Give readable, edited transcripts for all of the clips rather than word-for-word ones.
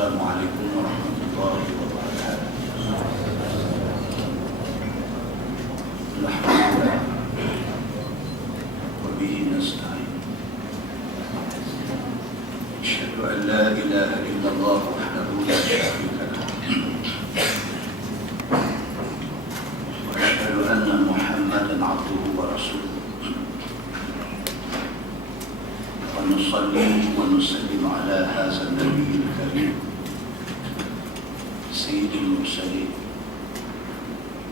Assalamualaikum warahmatullahi wabarakatuh. Alhamdulillah wa bihi nasta'in. Asyhadu an la ilaha illallah wahdahu la syarika lah. Wa asyhadu anna Muhammadan 'abduhu wa rasuluh. Wa nusalli wa nusallim ala hadzal nabiyil karim sayyidil mursalin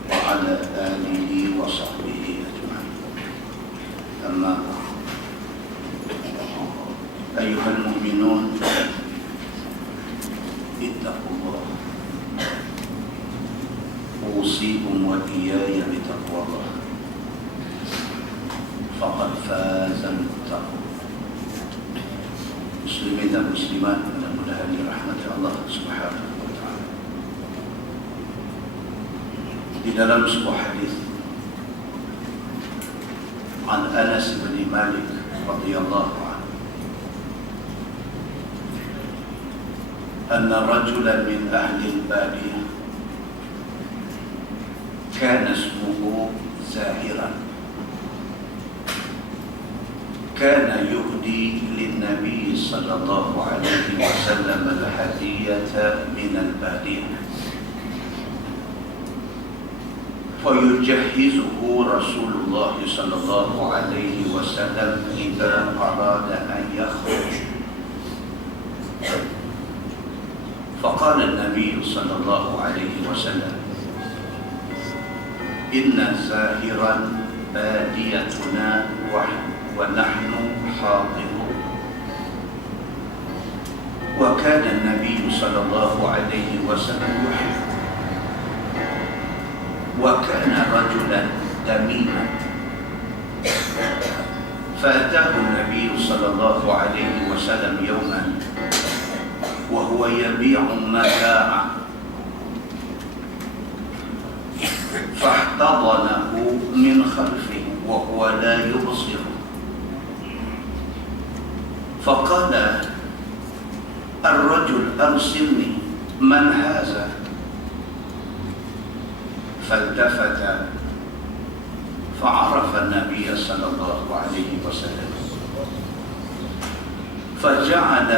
wa ala alihi wa sahbihi ajma'in. Amma ayyuhal mu'minun ittaqullah. Usikum wa iyaya bitaqwallah. Faqad fazal muttaqun. Muslimin dan muslimat, mudah-mudahan dirahmati Allah Subhanahu wa taala. Di dalam sebuah hadis an Anas bin Malik radhiyallahu anhu, anna rajulan min ahli al-badiyah kana ismuhu Zahiran kana yuhdi lin-nabi sallallahu alaihi wasallam al-hadiyata min al-badiyah فيجهزه رسول الله صلى الله عليه وسلم إذا أراد أن يخرج. فقال النبي صلى الله عليه وسلم إن زاهرا باديتنا ونحن حاضرون. وكان النبي صلى الله عليه وسلم يحب، وكان رجلا دميما. فأتاه النبي صلى الله عليه وسلم يوما وهو يبيع متاعه فاحتضنه من خلفه وهو لا يبصر، فقال الرجل أرسلني، من هذا؟ فالتفت فعرف النبي صلى الله عليه وسلم، فجعل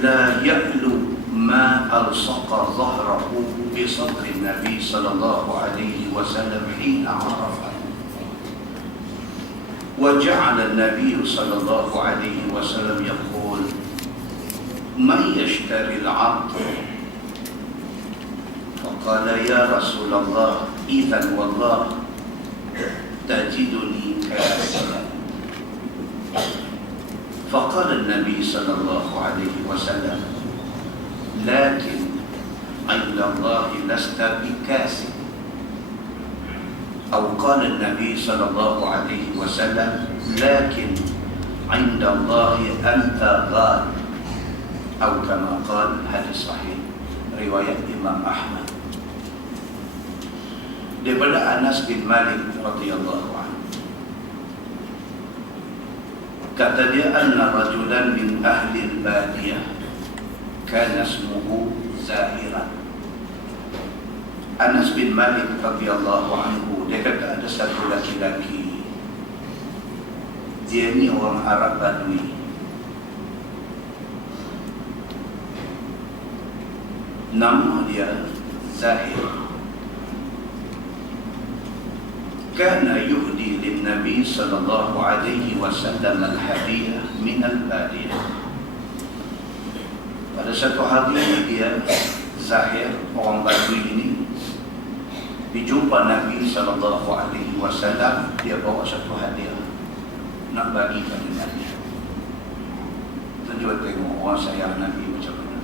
لا يألو ما ألصق ظهره بصدر النبي صلى الله عليه وسلم حين عرفه. وجعل النبي صلى الله عليه وسلم يقول من يشتري العبد؟ فقال يا رسول الله إذن والله تجدني كاسلا. فقال النبي صلى الله عليه وسلم لكن عند الله لست بكاسل. أو قال النبي صلى الله عليه وسلم لكن عند الله أنت غال. أو كما قال hadis sahih riwayat Imam Ahmad. Daripada Anas bin Malik radhiyallahu anhu, kata dia, anna rajulan min ahli al-badiyah kana ismuhu Zahiran. Anas bin Malik radhiyallahu anhu, dia kata ada satu laki-laki, dia ni orang Arab Badui, nama dia Zahir. Kana yuhdi lin-nabi sallallahu alaihi wasallam al-hadiyah min al-badiyah. Pada satu hari dia, Zahir, orang Badui ini, dijumpa Nabi sallallahu alaihi wasallam, dia bawa satu hadiah nak bagi pada Nabi. Tujuan tengok orang sayang Nabi macam mana.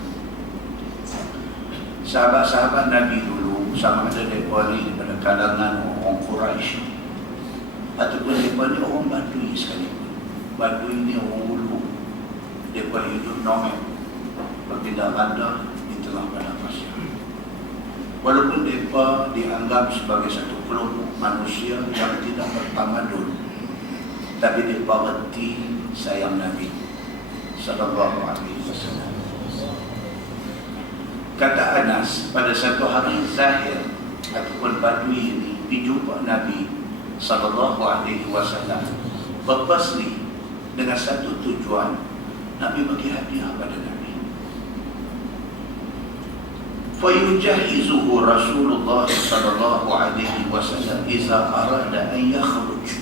Sahabat-sahabat Nabi dulu, sama ada mereka ni daripada kalangan orang Quraisy ataupun mereka ni orang Badui sekalipun. Badui ni orang Ulu, mereka hidup nomad, berpindah bandar di tengah padang pasir. Walaupun mereka dianggap sebagai satu kelompok manusia yang tidak bertamadun, tapi mereka reti sayang Nabi sallallahu alaihi wasallam. Kata Anas, pada satu hari Zahir ataupun Badui ini dijumpa Nabi SAW berpasri dengan satu tujuan. Nabi bagi hadiah pada Nabi. Fayujahizuhu Rasulullah SAW iza arada an yakhruj.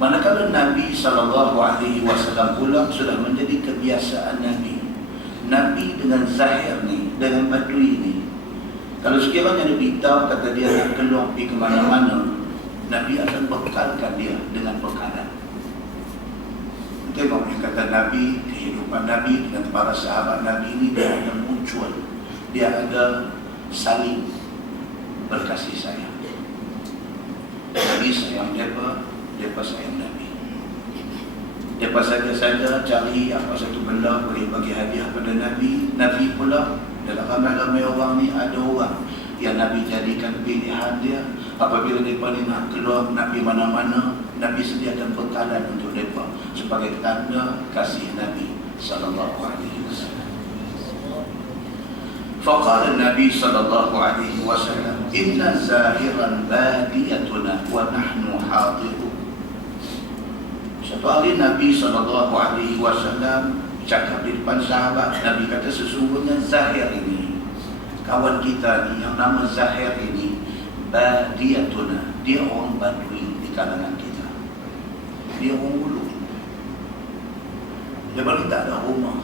Manakala Nabi SAW pulang, sudah menjadi kebiasaan Nabi. Nabi dengan Zahir ni, dengan Badui ni, kalau sekiranya Nabi tahu kata dia nak keluar pergi ke mana-mana, Nabi akan bekalkan dia dengan bekalan. Tengok yang kata Nabi, kehidupan Nabi dengan para sahabat Nabi ini, dia ada muncul, dia ada saling berkasih sayang. Nabi sayang mereka sayang Nabi. Mereka saja cari apa satu benda boleh bagi hadiah pada Nabi. Nabi pula, dalam ramai-ramai orang ni ada orang yang Nabi jadikan pilihan dia. Apabila mereka ni nak keluar, Nabi mana-mana, Nabi sediakan bekalan untuk mereka sebagai tanda kasih Nabi SAW. Faqala Nabi SAW, inna zahiran badiyatuna wa nahnu hadirun. Satu hari Nabi SAW cakap di depan sahabat. Nabi kata, sesungguhnya Zahir ini, kawan kita ni yang nama Zahir ini, badiyatuna, dia orang Badui di kalangan kita. Dia orang Ulu. Dia balik tak ada rumah.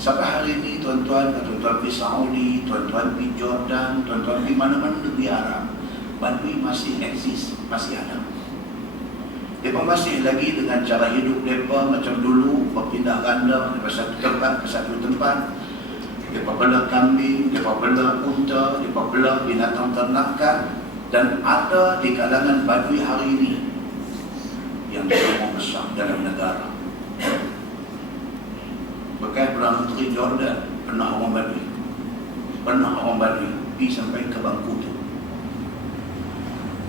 Sampai hari ini tuan-tuan pergi Saudi, tuan-tuan pergi Jordan, tuan-tuan pergi mana-mana negeri Arab, Badui masih eksis, masih ada. Mereka masih lagi dengan cara hidup mereka macam dulu, berpindah ganda dari satu tempat ke satu tempat. Mereka bela kambing, mereka bela unta, mereka bela binatang ternakan. Dan ada di kalangan Badui hari ini yang sangat besar dalam negara. Bekas Perdana Menteri Jordan pernah orang Badui pergi sampai ke Bangku tu.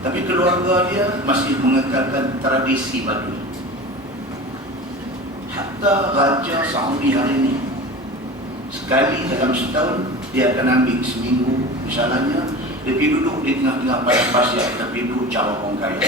Tapi keluarga dia masih mengekalkan tradisi Badui. Hatta Raja Saudi hari ini, sekali dalam setahun dia akan ambil seminggu misalnya, dia pergi duduk di tengah-tengah padang pasir, tapi duduk cara orang kaya.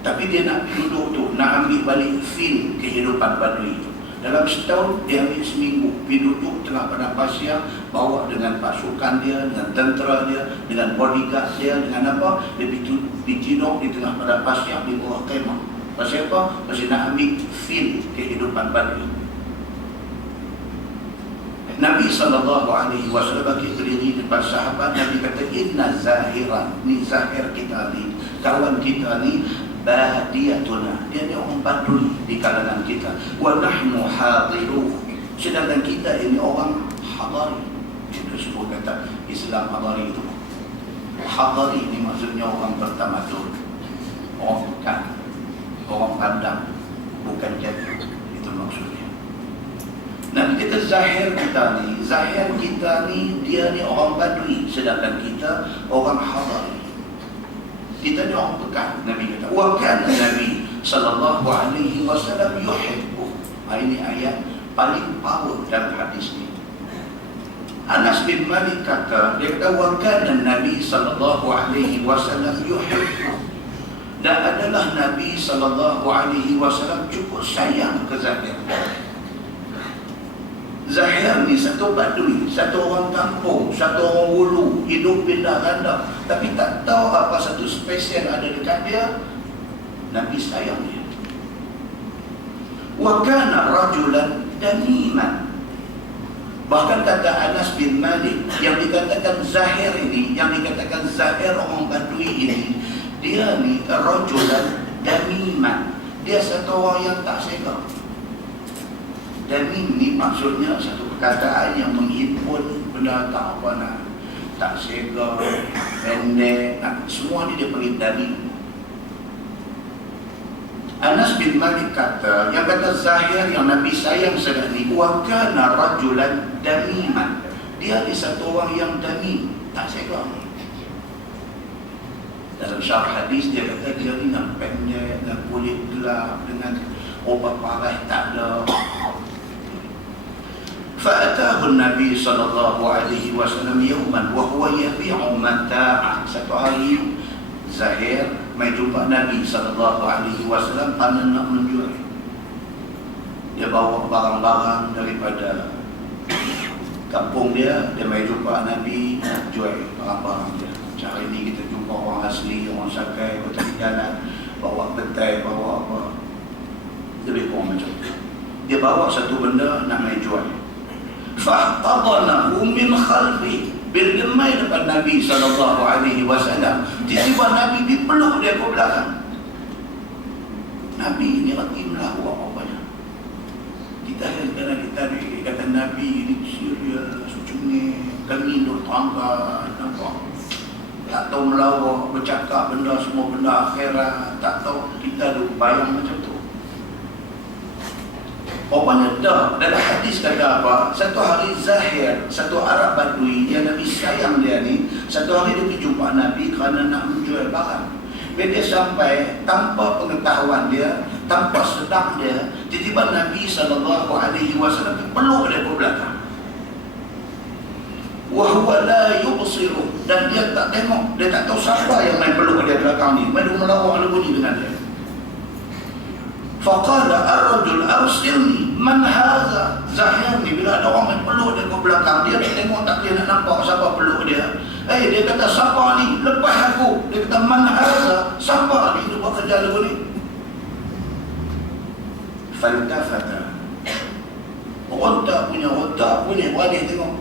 Tapi dia nak duduk tu, nak ambil balik feel kehidupan Badui itu. Dalam setahun dia ambil seminggu, pergi duduk tengah padang pasir, bawa dengan pasukan dia, dengan tentera dia, dengan bodyguard dia, dengan apa, dia pergi tidur di tengah padang pasir di bawah kemah. Pasal apa? Pasal nak ambil feel kehidupan Badui. Nabi SAW bagi berdiri depan sahabat. Nabi kata, inna zahiran, ni Zahir kita ni, kawan kita ni, badiyatuna, dia ni orang Badui di kalangan kita. Wa nahnu hadiruh, sedangkan kita ini orang hadari. Itu sebut kata Islam hadari itu. Hadari ni maksudnya orang bertamadun, orang bukan, orang pandang, bukan jatuh. Itu maksudnya. Nabi kata Zahir kita ni, dia ni orang Badui, sedangkan kita orang hadari. Kita ni orang pekan. Nabi kata, wa kana Nabi SAW yuhibbu. Ini ayat paling power dalam hadis ni. Anas bin Malik kata, dia kata, wa kana Nabi SAW yuhibbu. Dan adalah Nabi SAW cukup sayang ke Zahir. Zahir ni satu Badui, satu orang kampung, satu orang Ulu, hidup pindah ganda, tapi tak tahu apa satu spesial ada dekat dia. Nabi sayang dia. Wa kana rajulan damiman. Bahkan kata Anas bin Malik, yang dikatakan Zahir ini, yang dikatakan Zahir orang Badui ini, dia ni rajulan damiman. Dia satu orang yang tak sega. Dan ini maksudnya satu perkataan yang menghimpun benda tak apa nak, tak sega, pendek, semua ni dia panggil dalil. Anas bin Malik kata, yang kata Zahir yang Nabi sayang sedang ni, wa kana rajulan damiman. Dia ni satu orang yang damim, tak sega. Dalam syarah hadis dia kata dia ni yang pendek, dengan kulit gelap, dengan obat parah tak ada. Fa'atahu Nabi sallallahu alaihi wasallam yawman wa huwa yabi'u mata'a. Satu hari Zahir mai jumpa Nabi sallallahu alaihi wasallam kerana nak menjual. Dia bawa barang-barang daripada kampung dia mai jumpa Nabi nak jual barang-barang dia. Hari ini kita jumpa orang asli, orang Sakai, kota jalan, bawa petai, bawa apa. Lebih kurang macam tu. Dia bawa satu benda nak mai jual. Fa'tadanahu min khalfi. Bila dia mai depan Nabi sallallahu alaihi wasallam, tiba-tiba Nabi dipeluk dia ke belakang. Nabi ini lagi melakukan apa-apanya. Kita kadang kita kata Nabi ini serius, cuma kami duk tangga, nampak. Tak tahu melawak, bercakap benda semua benda akhirat, tak tahu kita duk bayang macam tu. Rupanya dah, dalam hadis kata apa? Satu hari Zahir, satu Arab Badui, dia Nabi sayang dia ni, satu hari dia pergi jumpa Nabi kerana nak menjual barang. Bila dia sampai, tanpa pengetahuan dia, tanpa sedang dia, tiba-tiba Nabi SAW peluk dia ke belakang. Wahuwa la yubsiru, dan dia tak tengok, dia tak tahu siapa yang main peluk dia belakang ni, main melawak dia bunyi dengan dia. Faqala ar-rajul arsilni man hadha. Zahir ni bila ada orang main peluk dia ke belakang, dia tak tengok, tak boleh nak nampak siapa peluk dia. Dia kata siapa ni, lepas aku. Dia kata man hadha, siapa ni, dia buat kerja lagu ni. Faltafata, Rotak punya balik tengok.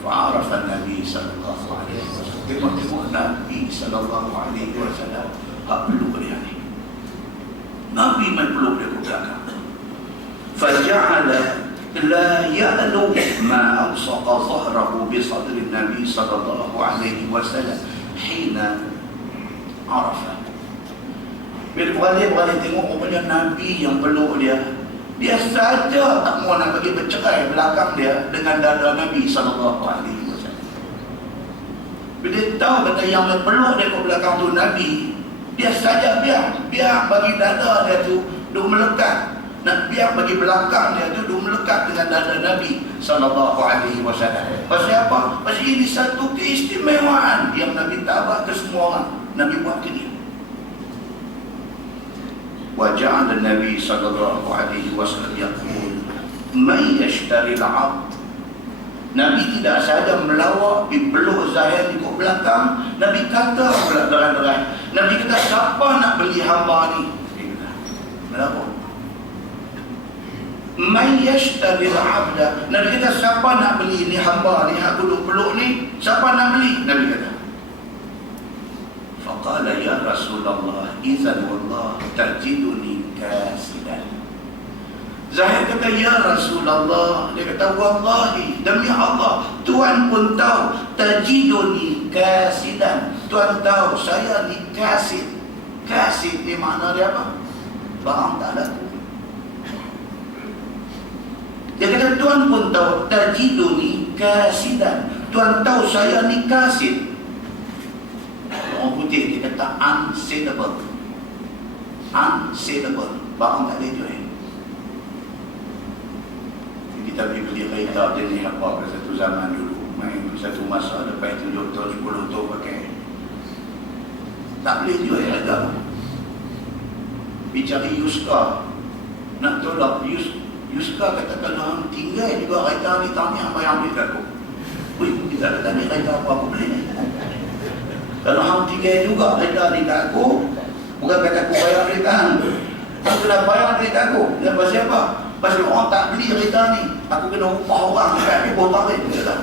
Fa'arafa Nabi sallallahu alaihi wasallam. Tengok Nabi sallallahu alaihi wasallam peluk dia ni. Nabi main peluk dia ke belakang. Faja'ala la ya'lu ma absaqa zahrahu bi sadri Nabi sallallahu alaihi wasallam hina arafa. Bila balik tengok rupanya Nabi yang peluk dia, dia saja tak mahu nak bagi bercerai belakang dia dengan dada Nabi sallallahu alaihi wasallam. Bila dia tahu kata yang peluk dia ke belakang tu Nabi, dia saja biar bagi dada dia tu duk melekat, nak biar bagi belakang dia tu duk melekat dengan dada Nabi sallallahu alaihi wasallam. Pasal apa? Pasal ini satu keistimewaan yang Nabi tabak ke semua orang. Nabi buat ke dia. Wa ja'ala Nabi sallallahu alaihi wasallam yaqul man yashtari al-'abd. Nabi tidak sahaja melawak dipeluk Zahir di belakang, Nabi kata pula terang-terang, Nabi kata siapa nak beli hamba ni? Melawak. Man yashtari al-'abda. Nabi kata siapa nak beli ni hamba ni, aku duk peluk ni, siapa nak beli? Nabi kata. Faqala ya Rasulullah, izan wallah tajiduni kasidan. Zahir kata, ya Rasulullah, dia kata, wallahi, demi Allah, Tuhan pun tahu, tajiduni kasidan. Tuhan tahu, saya ni kasid. Kasid ni makna dia apa? Barang tak laku. Dia kata, Tuhan pun tahu, tajiduni kasidan. Tuhan tahu, saya ni kasid. Orang putih, dia kata, unsellable. Unsellable. Barang tak boleh jual. Kita pergi beli kereta jenis apa pada satu zaman dulu, main satu masa lepas 7 tahun 10 tahun pakai, tak boleh jual kereta. Pergi cari Yuska, nak tolak Yuska kata kalau tinggal juga kereta ni, tanya apa yang beli aku. Kita kata ni kereta apa aku beli ni. Kalau hang tinggal juga kereta ni kat aku, bukan kata aku bayar kereta hang, aku kena bayar kereta aku. Lepas siapa? Pasal orang tak beli kereta ni, aku kena upah orang dekat ni buat tarik. Dia kata,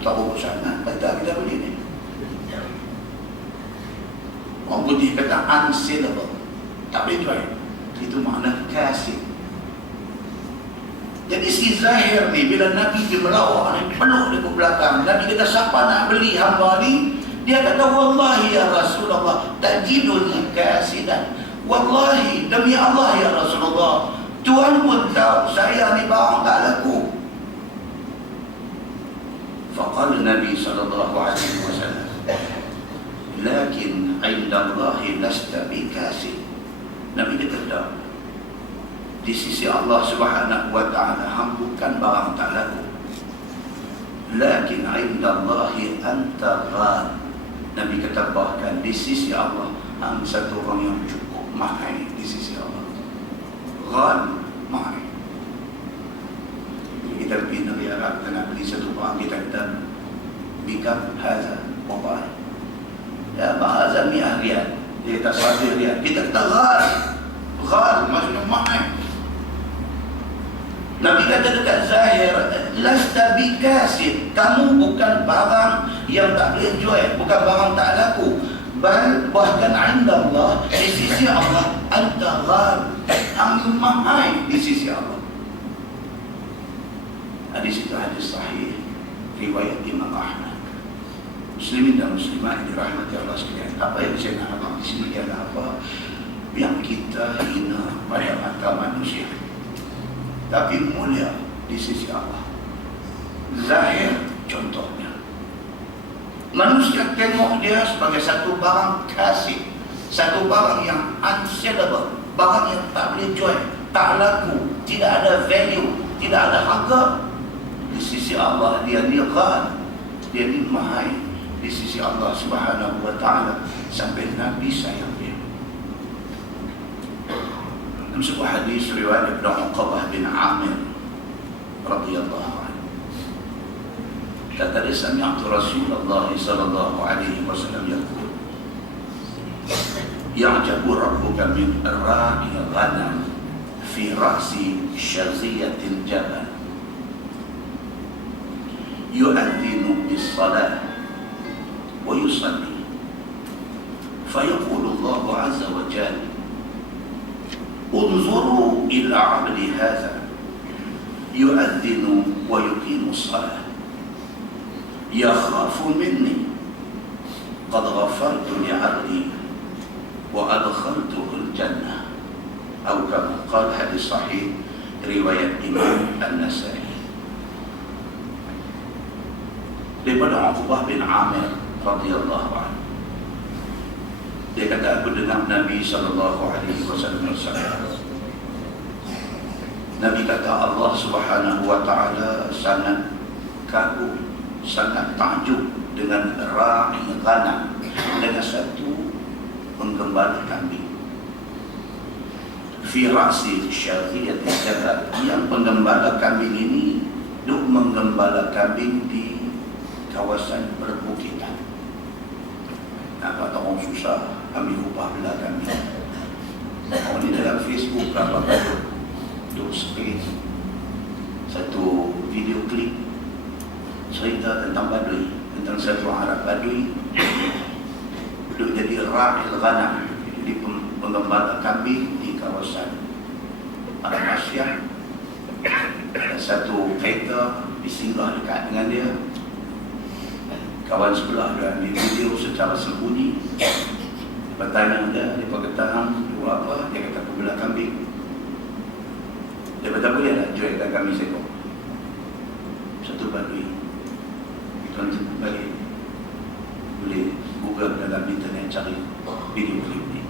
tak urusan lah kereta kita beli ni. Orang putih kata unsellable, tak boleh jual. Itu makna kasih. Jadi si Zahir ni, bila Nabi dia melawak ni, peluk dia ke belakang, Nabi kata siapa nak beli hamba ni? Dia kata wallahi ya Rasulullah tajiduni kasidan. Wallahi, demi Allah ya Rasulullah, Tuhan pun tahu saya ni barang tak laku. Faqala Nabi sallallahu alaihi wasallam, lakin 'inda Allahi lasta bikasib. Nabi kata, Di sisi Allah Subhanahu wa ta'ala hang bukan barang tak laku. Lakin indallahi anta ghal. Nabi kata bahkan di sisi Allah hang satu orang yang cukup mahal di sisi Allah. Ghal, mahal. Kita pergi negeri Arab, kita nak beli satu barang, kita kata bikam haza wabah. Ya, bahasa mi'ah riyal. Dia kata 100 riyal. Kita kata ghal. Ghal, maksudnya mahal. Nabi kata dekat Zahir, lasta bikasid, kamu bukan barang yang tak boleh jual, bukan barang tak laku. Bahkan inda Allah, di sisi Allah, anta ghal, kamu mahal di sisi Allah. Hadis itu hadis sahih, riwayat Imam Ahmad. Muslimin dan muslimat yang dirahmati Allah sekalian. Apa yang saya nak abang di sini ialah apa yang kita hina pada mata manusia, tapi mulia di sisi Allah. Zahir contohnya, manusia tengok dia sebagai satu barang kasih, satu barang yang unsellable, barang yang tak boleh jual, tak laku, tidak ada value, tidak ada harga. Di sisi Allah dia ni ghal, dia ni mahal di sisi Allah Subhanahu wa ta'ala, sampai Nabi sayang dia. Dalam sebuah hadis riwayat Ibn Uqabah bin Amir radhiyallahu anhu, kata dia, sami'tu Rasulullah sallallahu alaihi wasallam yaqul, ya'jabu rabbuka min ra'i ghanam fi ra'si syaziyatil jabal yu'adhdhinu bis-salah wa yusalli, fayaqulu Allah azza wa jalla, انظروا إلى عبدي هذا يؤذن ويقيم الصلاة يخاف مني قد غفرت لعبدي وأدخلته الجنة، أو كما قال حديث صحيح رواية إمام النسائي. Daripada Uqbah bin Amir radhiyallahu anhu, dia kata, aku dengar Nabi sallallahu alaihi wasallam bersabda. Nabi kata, Allah Subhanahu wa ta'ala sangat kagum, sangat takjub dengan ra'i ghanam, dengan satu penggembala kambing. Fi ra'si syariyat jabal, yang penggembala kambing ini duk menggembala kambing di kawasan perbukitan. Nampak orang susah ambil upah belah kambing. Orang ni dalam Facebook berapa kali duk screen satu video klip cerita tentang Badui, tentang satu Arab Badui duk jadi ra'il ghanam, jadi penggembala kambing di kawasan Arab Asia. Ada satu kereta disinggah dekat dengan dia, kawan sebelah dia ambil video secara sembunyi. Bertanya dia, dia kata, buat apa? Dia kata, aku belah kambing. Dia kata, boleh tak jualkan kami seekor? Satu Badui. Tuan balik, boleh Google dalam internet cari video klip ni.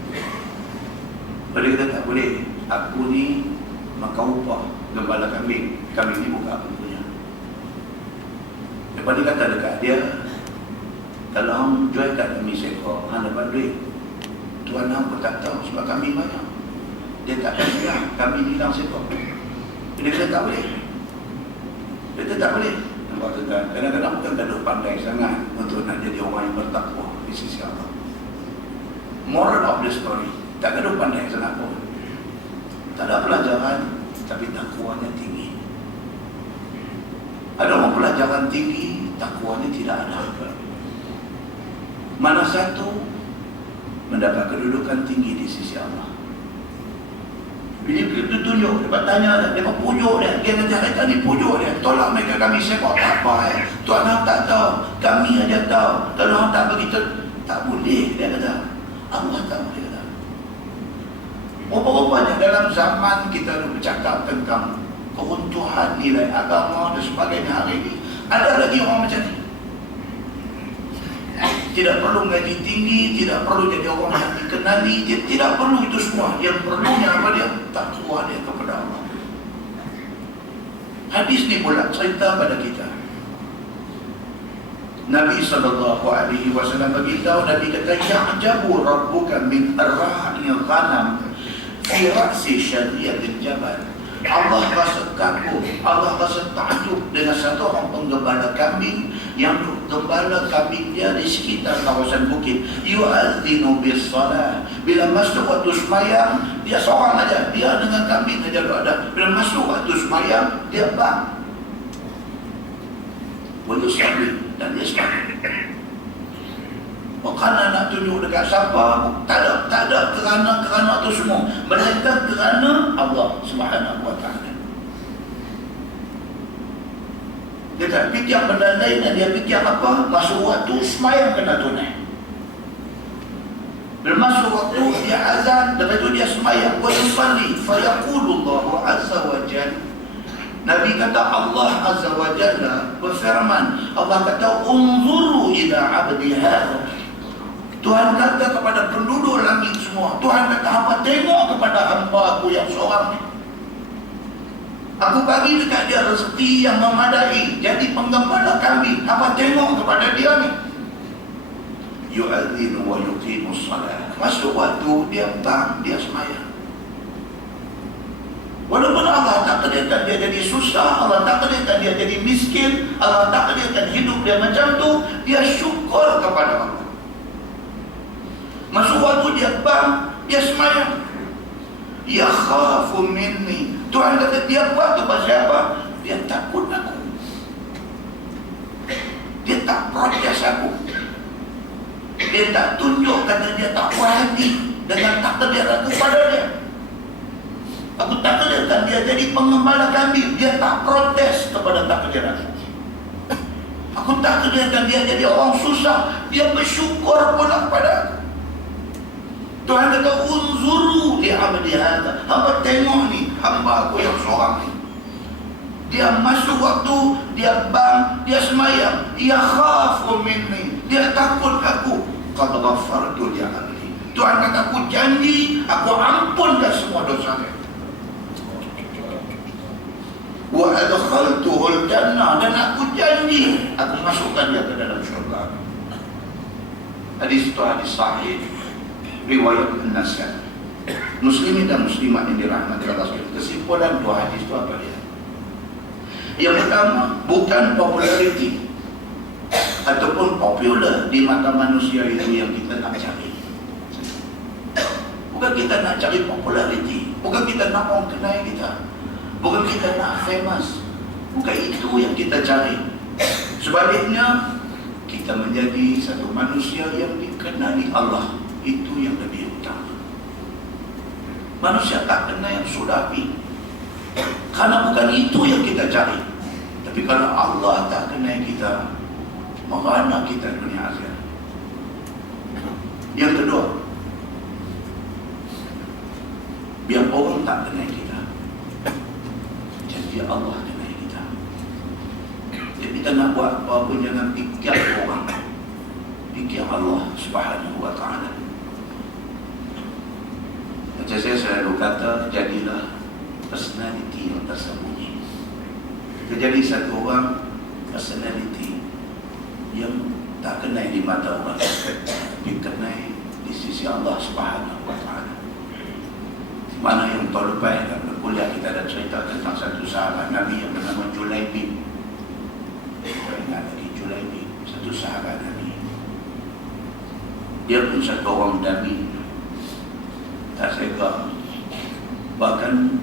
Dia kata, tak boleh, aku ni makan upah gembala kambing, kambing ni bukan aku punya. Lepas dia kata dekat dia, kalau hang jualkan kami seekor, hang dapat duit. Tuan hang pun tak tahu sebab kami banyak. Dia tak hilang, kami hilang seekor. Dia kata tak boleh. Dia kata tak boleh. Nampak tuan, kadang-kadang bukan tak ada pandai sangat untuk nak jadi orang yang bertakwa di sisi Allah. Moral of the story, tak ada pandai sangat pun. Tak ada pelajaran, tapi takwanya tinggi. Ada orang pelajaran tinggi, takwanya tidak ada. Mana satu mendapat kedudukan tinggi di sisi Allah. Bila dia tunjuk, dia tanya dia pujuk dia, dia kata ni pujuk dia, tolak mereka kami seekor, tak apa Tuan hang tak tahu, kami aja tahu. Kalau hang tak begitu, tak boleh, dia kata. Allah tak boleh kata. Rupa-rupanya dalam zaman kita bercakap tentang keruntuhan nilai agama dan sebagainya hari ini, ada lagi orang macam ni. tidak perlu ngaji tinggi, tidak perlu jadi orang yang dikenali, tidak perlu itu semua. Yang perlunya apa dia? Takwa dia kepada Allah. Hadis ni pula cerita pada kita. Nabi SAW beritahu, Nabi kata, ya'jabu rabbuka min ar-ra'il ghanam fi ra'si syariyatil jabal. Allah rasa kagum, Allah rasa takjub dengan satu orang penggembala kambing yang gembala kambing dia di sekitar kawasan bukit. Yu'adzinu bis salah. Bila masuk waktu sembahyang, dia seorang aja, dia dengan kambing aja ada. Bila masuk waktu sembahyang, dia bang. Wa yusalli, dan dia sembahyang. Kerana nak tunjuk dekat siapa, tak ada kerana tu semua, melainkan kerana Allah Subhanahu wa ta'ala. Dia tak fikir benda lain, dan dia fikir apa? Masuk waktu sembahyang kena tunai. Bila masuk waktu dia azan, lepas tu dia sembahyang, wa yusalli fa yaqulu Allahu azza wa jalla. Nabi kata, Allah azza wa jalla berfirman, Allah kata, unzuru ila abdi hadha. Tuhan kata kepada penduduk langit semua, Tuhan kata, hamba tengok kepada hamba aku yang seorang ni. Aku bagi dekat dia rezeki yang memadai, jadi penggembala kambing. Hamba tengok kepada dia ni. Yu'adzinu wa yuqimus salat. Masuk waktu dia bang, dia sembahyang. Walaupun Allah takdirkan dia jadi susah, Allah takdirkan dia jadi miskin, Allah takdirkan hidup dia macam tu, dia syukur kepada Allah. Masuk waktu dia bang, dia sembahyang. Ya khafu minni. Tuhan kata dia buat tu pasal apa? Dia takut aku. Dia tak protes aku. Dia tak tunjuk kata dia tak puas hati dengan takdir aku pada dia. Aku takdirkan dia jadi pengembala kambing, dia tak protes kepada takdir aku. Aku takdirkan dia jadi orang susah, dia bersyukur pula pada aku. Tuhan kata, unzuru li abdi hadha. Hamba tengok ni hamba aku yang seorang ni. Dia masuk waktu, dia bang, dia sembahyang. Ya khafu minni. Dia takut aku. Qad ghafartu li abdi. Tuhan kata, aku janji, aku ampunkan semua dosa dia. Wa adkhaltuhul jannah, dan aku janji, aku masukkan dia ke dalam syurga. Hadis itu hadis sahih, riwayat An-Nasai. Muslimin dan muslimat yang dirahmati Allah sekalian. Kesimpulan dua hadis itu apa dia? Yang pertama, bukan populariti ataupun popular di mata manusia itu yang kita nak cari. Bukan kita nak cari populariti, bukan kita nak orang kenal kita, bukan kita nak famous, bukan itu yang kita cari. Sebaliknya, kita menjadi satu manusia yang dikenali Allah. Itu yang lebih utama. Manusia tak kenal yang sulapi, karena bukan itu yang kita cari. Tapi kalau Allah tak kenal kita, mana kita dunia akhirat. Yang kedua, biar orang tak kenal kita, jadi Allah kenal kita. Jadi kita nak buat apa pun jangan fikir orang, fikir Allah Subhanahu wa ta'ala. Macam saya selalu kata, jadilah personality yang tersembunyi. Jadi satu orang personality yang tak kenal di mata orang, dikenal di sisi Allah Subhanahu wa ta'ala. Di mana yang tahun lepas dalam kuliah kita ada cerita tentang satu sahabat Nabi yang bernama Julaibib. Saya ingat lagi Julaibib, satu sahabat Nabi. Dia pun satu orang Nabi, tak sega, bahkan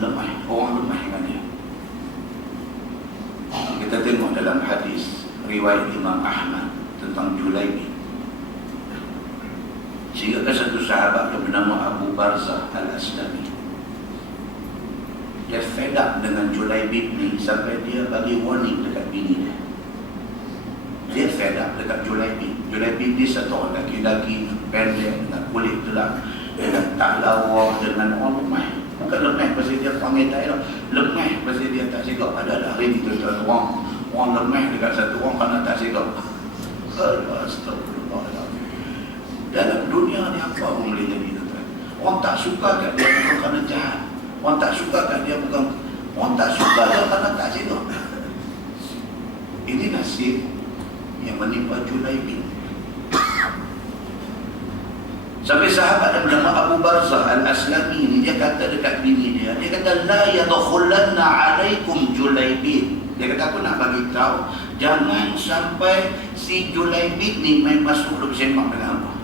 lemah, orang lemah dengan dia. Kita tengok dalam hadis riwayat Imam Ahmad tentang Julaibib. Sehingga satu sahabat yang bernama Abu Barzah Al-Aslami, dia fed up dengan Julaibib ni sampai dia bagi warning dekat bini dia. Dia fed up dekat Julaibib. Julaibib ni satu orang laki-laki pendek dengan kulit gelap, dengan tak lawa, dengan orang lemah. Bukan lemah pasal dia panggil tak elok, lemah pasal dia tak sigap. Ada hari ni tuan-tuan, orang lemah dekat satu orang kerana tak sigap. Astagfirullahaladzim. Dalam dunia ni apa orang boleh jadi tuan? Orang tak suka kat dia bukan kerana jahat. Orang tak suka kat dia bukan, orang tak suka dia kerana tak cinta. Ini nasib yang menimpa Julaibib. Sampai sahabat yang bernama Abu Barzah Al-Aslami ni, dia kata dekat bini dia kata, la yadkhulanna alaikum Julaibib. Dia kata, aku nak bagi tahu, jangan sampai si Julaibib ni main masuk bersembang dengan Allah.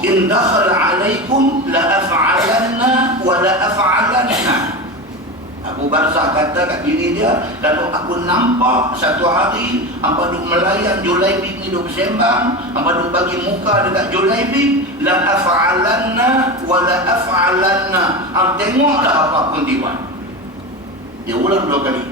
In dakhala alaikum la af'alanna wa la af'alanna. Abu Barzah kata kat bini dia, kalau aku nampak satu hari hampa duk melayan Julaibib ni duk bersembang, hampa duk bagi muka dekat Julaibib, la af'alanna wa la af'alanna. Tengoklah apa pun tiba. Dia ulang 2 kali.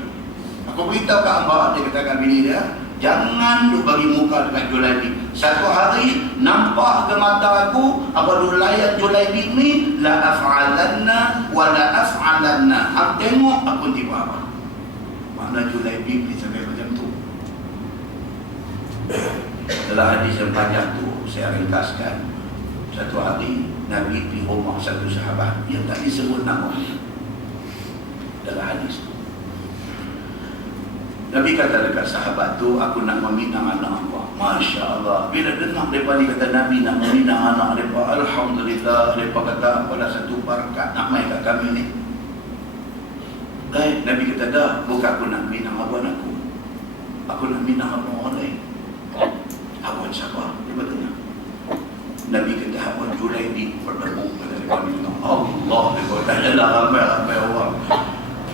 Aku beritahu kat hamba, dia kata kat bini dia, jangan duk bagi muka dekat Julaibib. Satu hari nampak ke mata aku apa duk layan Julaibib ni, la af'alanna wa la af'alanna. Tengok aku tiba apa. Makna Julaibib ni sampai macam tu. Dalam hadis yang panjang tu saya ringkaskan. Satu hari Nabi pergi rumah satu sahabat yang tak disebut namanya dalam hadis tu. Nabi kata dekat sahabat tu, aku nak meminang anak apa. Masya Allah. Bila dengar mereka ni kata Nabi nak meminang anak mereka, Alhamdulillah, mereka kata pada satu barakat nak main kat kami ni. Nabi kata, dah, bukan aku nak minang abang aku. Aku nak minang abang orang lain. Abang siapa? Dia bertanya. Nabi kata, abang Julaibib berdebuk pada mereka ni. Allah, mereka kata, dah ramai-ramai orang.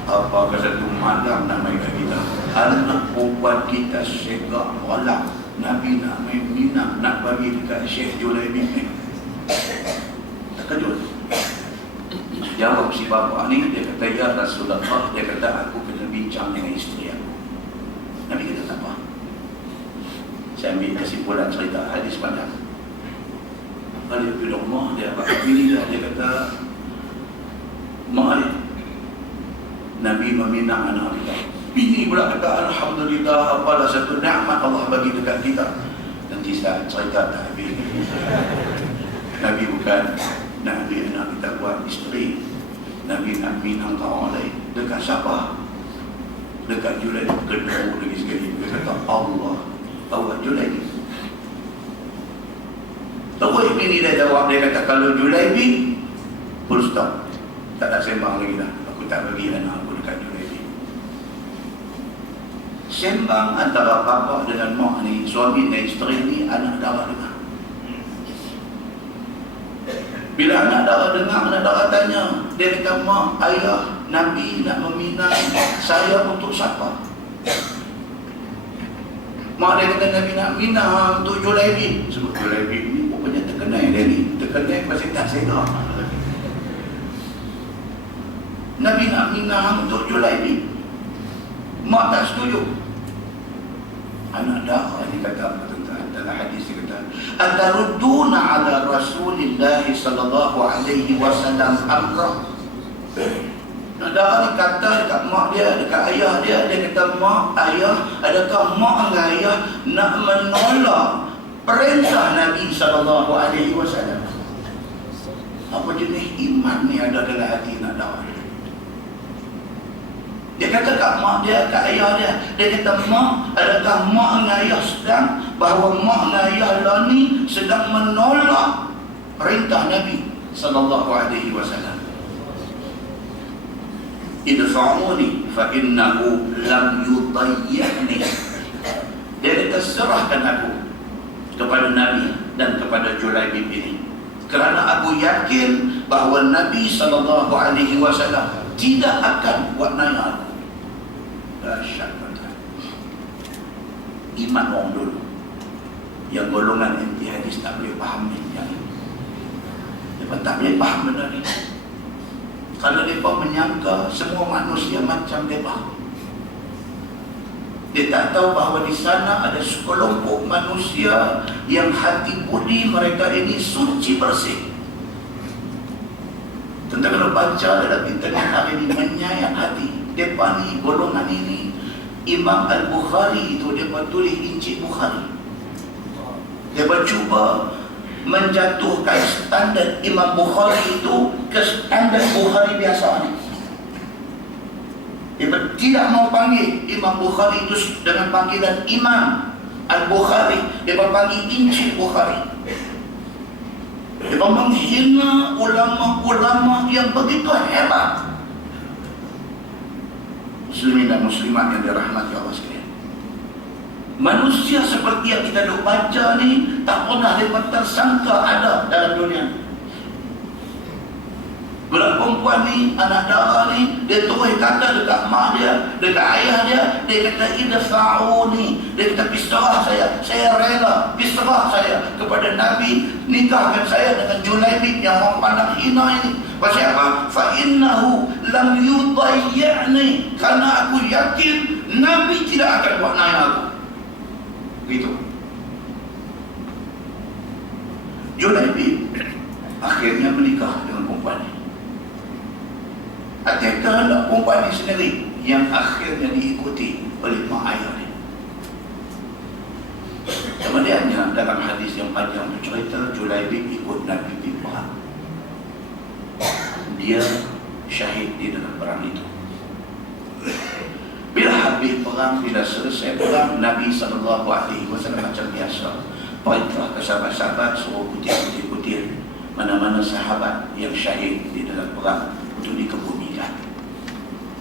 Apakah satu malam nak main kat kita? Anak perempuan kita segak walak. Nabi nak main minang, nak bagi dekat Syekh Julaibib ni. Terkejut. Jawab si bapa ni, dia kata, ya Rasulullah, dia kata, aku kena bincang dengan isteri aku. Nabi kata, tak apa. Saya ambil kesimpulan cerita hadis panjang. Kali pergi rumah, dia pakai bini dia kata, mak, Nabi meminang anak kita. Bini pula kata, Alhamdulillah, apalah satu nikmat Allah bagi dekat kita. Nanti saya cerita tak habis. Nabi bukan nak ambil anak kita buat isteri. Nabi nak minang orang lain. Dekat siapa? Dekat Julaibib. Kedua lagi sekali. Dia kata, Allah bawa Julaibib. Terus bini dia jawab, dia kata, kalau Julaibib, full stop. Tak nak sembang lagi dah. Aku tak bagi anak aku dekat Julaibib. Sembang antara bapa dengan mak ni, suami dan isteri ni, anak darah dengar. Bila anak darah tanya, dia kata, mak, ayah, Nabi nak meminang saya untuk siapa? Mak dia kata, Nabi nak minang untuk Julaibib. Sebut Julaibib ni rupanya terkenai dia ni. Terkenai pasal tak sedar. Nabi nak minang untuk Julaibib. Mak tak setuju. Anak darah ni kata apa tuan-tuan? Dalam hadis dia kata, atarudduna ala Rasulillah sallallahu alaihi wasallam amrah. Anak darah ni kata dekat mak dia, dekat ayah dia, dia kata, mak, ayah, adakah mak dengan ayah nak menolak perintah Nabi sallallahu alaihi wasallam? Apa jenis iman ni ada dalam hati anak darah? Dia kata kat mak dia, kat ayah dia, dia kata, mak, adakah mak dengan ayah sedang, bahawa mak dengan ayah lah ni sedang menolak perintah Nabi sallallahu alaihi wasallam. Idfa'uni fa innahu lam yudayyihni. Dia kata, serahkan aku kepada Nabi dan kepada Julaibib ini, kerana aku yakin bahawa Nabi sallallahu alaihi wasallam tidak akan buat naya aku. Dahsyat betul. Iman orang dulu yang golongan anti hadis tak boleh faham ni. Mereka tak boleh faham benda ni. Kalau mereka menyangka semua manusia macam mereka, dia tak tahu bahawa di sana ada sekelompok manusia yang hati budi mereka ini suci bersih. Tentang kalau baca dalam internet hari ini, menyayat hati. Mereka ni, golongan ini, Imam Al-Bukhari itu dia tulis Injil Bukhari. Dia cuba menjatuhkan standar Imam Bukhari itu ke standar Bukhari biasa ni. Dia tidak mau panggil Imam Bukhari itu dengan panggilan Imam Al-Bukhari. Dia panggil Injil Bukhari. Dia menghina ulama-ulama yang begitu hebat. Muslimin dan muslimat yang dirahmati Allah sekalian. Manusia seperti yang kita duk baca ni tak pernah mereka tersangka ada dalam dunia. Budak perempuan ni, anak dara ni, dia terus kata dekat mak dia, dekat ayah dia, dia kata idfa'uni, dia kata pisrah saya rela pisrah saya kepada Nabi, nikahkan saya dengan Julaibib yang orang pandang hina ini. Pasal apa? Fa innahu lam yudayyi'ni, karena aku yakin Nabi tidak akan buat naik aku. Begitu. Julaibib akhirnya menikah dengan perempuan ini. Atas kehendak perempuan ini sendiri yang akhirnya diikuti oleh mak ayah dia. Kemudiannya dalam hadis yang panjang itu cerita Julaibib ikut Nabi di perang. Dia syahid di dalam perang itu. Bila habis perang, bila selesai perang, Nabi SAW macam biasa perintah ke sahabat-sahabat suruh kutil-kutil mana-mana sahabat yang syahid di dalam perang untuk dikebumikan.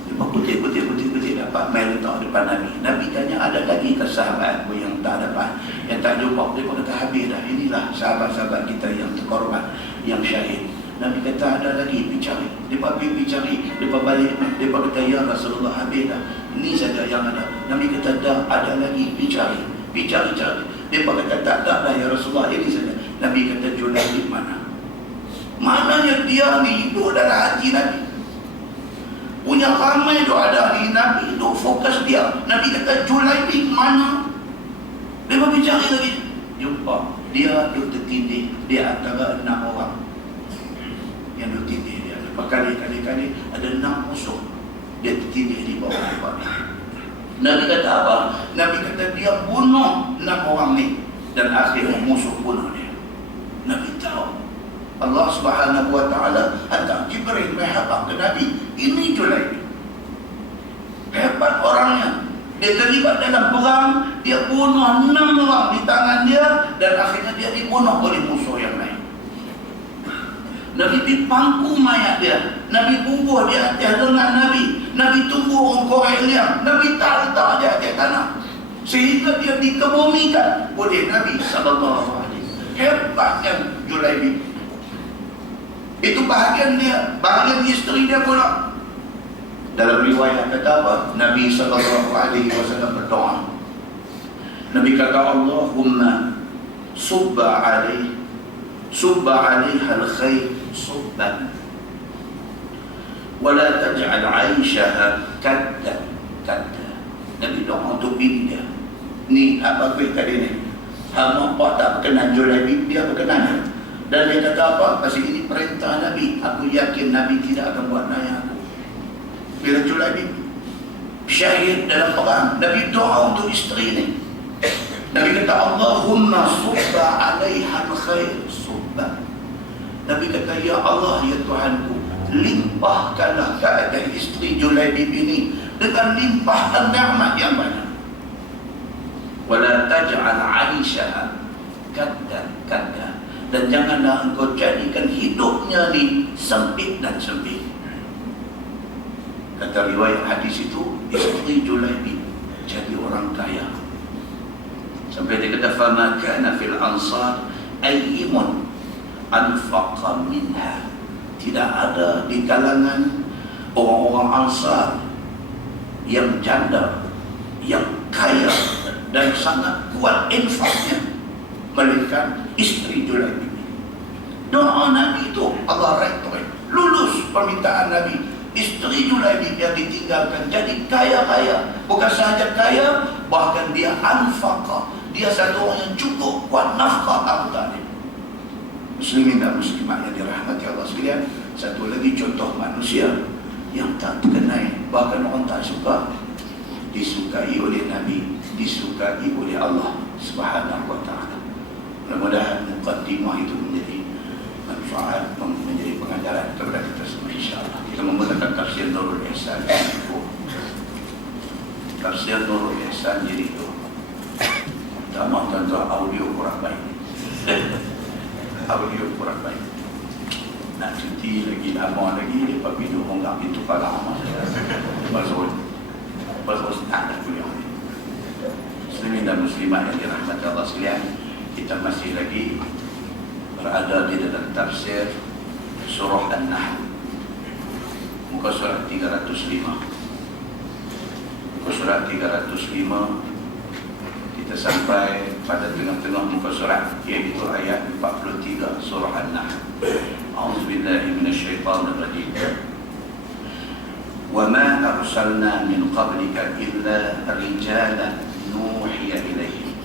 Dia kutil dapat main letak depan Nabi. Nabi tanya, ada lagi ke sahabat yang tak dapat, yang tak jumpa? Dia kata habis dah. Inilah sahabat-sahabat kita yang terkorban, yang syahid. Nabi kata ada lagi, pergi cari. Dia pergi cari, dia balik, dia kata ya Rasulullah habis dah. Ini saja yang ada. Nabi kata dah, ada lagi, pergi cari. Dia kata tak ada dah ya Rasulullah, ini saja. Nabi kata Julaibib mana? Maknanya dia ni hidup dalam hati Nabi. Punya ramai tu ada di Nabi, tu fokus dia. Nabi kata Julaibib mana? Dia pergi cari lagi. Jumpa, dia duduk tertindih di antara 6 orang yang duduk tertindih dia. Berkali-kali ada 6 musuh dia tertindih di bawah dia. Nabi kata apa? Nabi kata dia bunuh 6 orang ni, dan akhirnya musuh bunuh dia. Nabi tahu Allah Subhanahu wa ta'ala hantar Jibril menghadap ke Nabi. Ini Julaibib, hebat orangnya. Dia terlibat dalam perang, dia bunuh 6 orang di tangan dia, dan akhirnya dia dibunuh oleh musuh yang lain. Nabi dipangku mayat dia, Nabi kubur dia atas lengan Nabi. Nabi tunggu orang korek liang, Nabi tak letak dia atas tanah, sehingga dia dikebumikan oleh Nabi SAW. Hebatnya Julaibib. Itu bahagian dia, bahagian isteri dia pula. Dalam riwayat kata apa? Nabi SAW berdoa. Nabi kata Allahumma subba alaiha al-khair subban wala taj'al 'aishaha kaddan. Nabi doa untuk bini dia. Ni apa kata dia ni? Hang nampak tak berkenan Julaibib, dia berkenan. Dan dia kata apa? Pasal ini perintah Nabi. Aku yakin Nabi tidak akan buat naik aku. Bila Julaibib syahid dalam perang, Nabi doa untuk isteri ni. Nabi kata Allahumma subba 'alaiha al-khair subban. Nabi kata ya Allah, ya Tuhanku, limpahkanlah ke atas isteri Julaibib ini dengan limpahan nikmat yang banyak. Wala taj'al 'aishaha kaddan. Dan janganlah engkau jadikan hidupnya ni sempit dan sempit. Kata riwayat hadis itu, isteri Julaibib jadi orang kaya. Sampai dia kata fama kana fil ansar ayyimun anfaqa minha. Tidak ada di kalangan orang-orang Ansar yang janda, yang kaya dan sangat kuat infaknya melainkan isteri Julaibib. Doa Nabi itu Allah rektor, lulus permintaan Nabi. Isteri Julaibib yang ditinggalkan jadi kaya-kaya. Bukan sahaja kaya, bahkan dia anfaqa. Dia satu orang yang cukup kuat nafkah Abu Talib. Muslimin dan muslimat yang dirahmati Allah sekalian, satu lagi contoh manusia yang tak terkenai, bahkan orang tak suka. disukai oleh Nabi, disukai oleh Allah Subhanahu wa ta'ala. Mudah-mudahan muqaddimah itu menjadi manfaat, menjadi pengajaran kepada kita semua, insyaAllah. Kita menggunakan tafsir Nurul Ihsan. Tafsir Nurul Ihsan jadi itu sama tentang audio kurang baik. Audio kurang baik. Nak cuti lagi lama lagi, dia video honggak itu kalau lama masuk tak ada kuliah. Muslimin dan muslimat yang dirahmati Allah sekalian, kita masih lagi berada di dalam tafsir surah An-Nahl, muka surat 305. Muka surat 305 kita sampai pada tengah-tengah muka surat, iaitu ayat 43 surah An-Nahl. A'udzubillahi minasyaitanir rajim. Wa ma arsalna min qablika illa rijalan nuhiya ilaihim.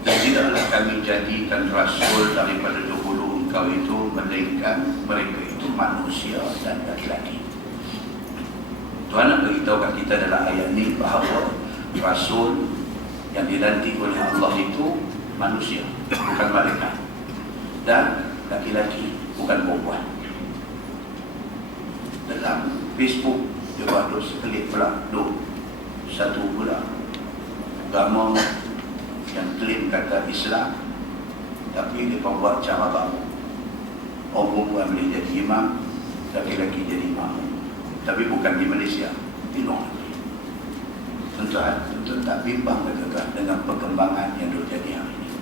Dan tidaklah kami jadikan rasul daripada dahulu engkau itu, melainkan mereka itu manusia dan laki-laki. Tuhan nak beritahu kat kita dalam ayat ini bahawa rasul yang dilantik oleh Allah itu manusia, bukan malaikat, dan laki-laki, bukan perempuan. Dalam Facebook dia buat sekelip pula satu pula agama yang klaim kata Islam, tapi dia buat cara baru. Orang perempuan boleh jadi imam, laki-laki jadi imam, tapi bukan di Malaysia, di luar negeri. Tentu tak bimbang dengan perkembangan yang terjadi hari ini.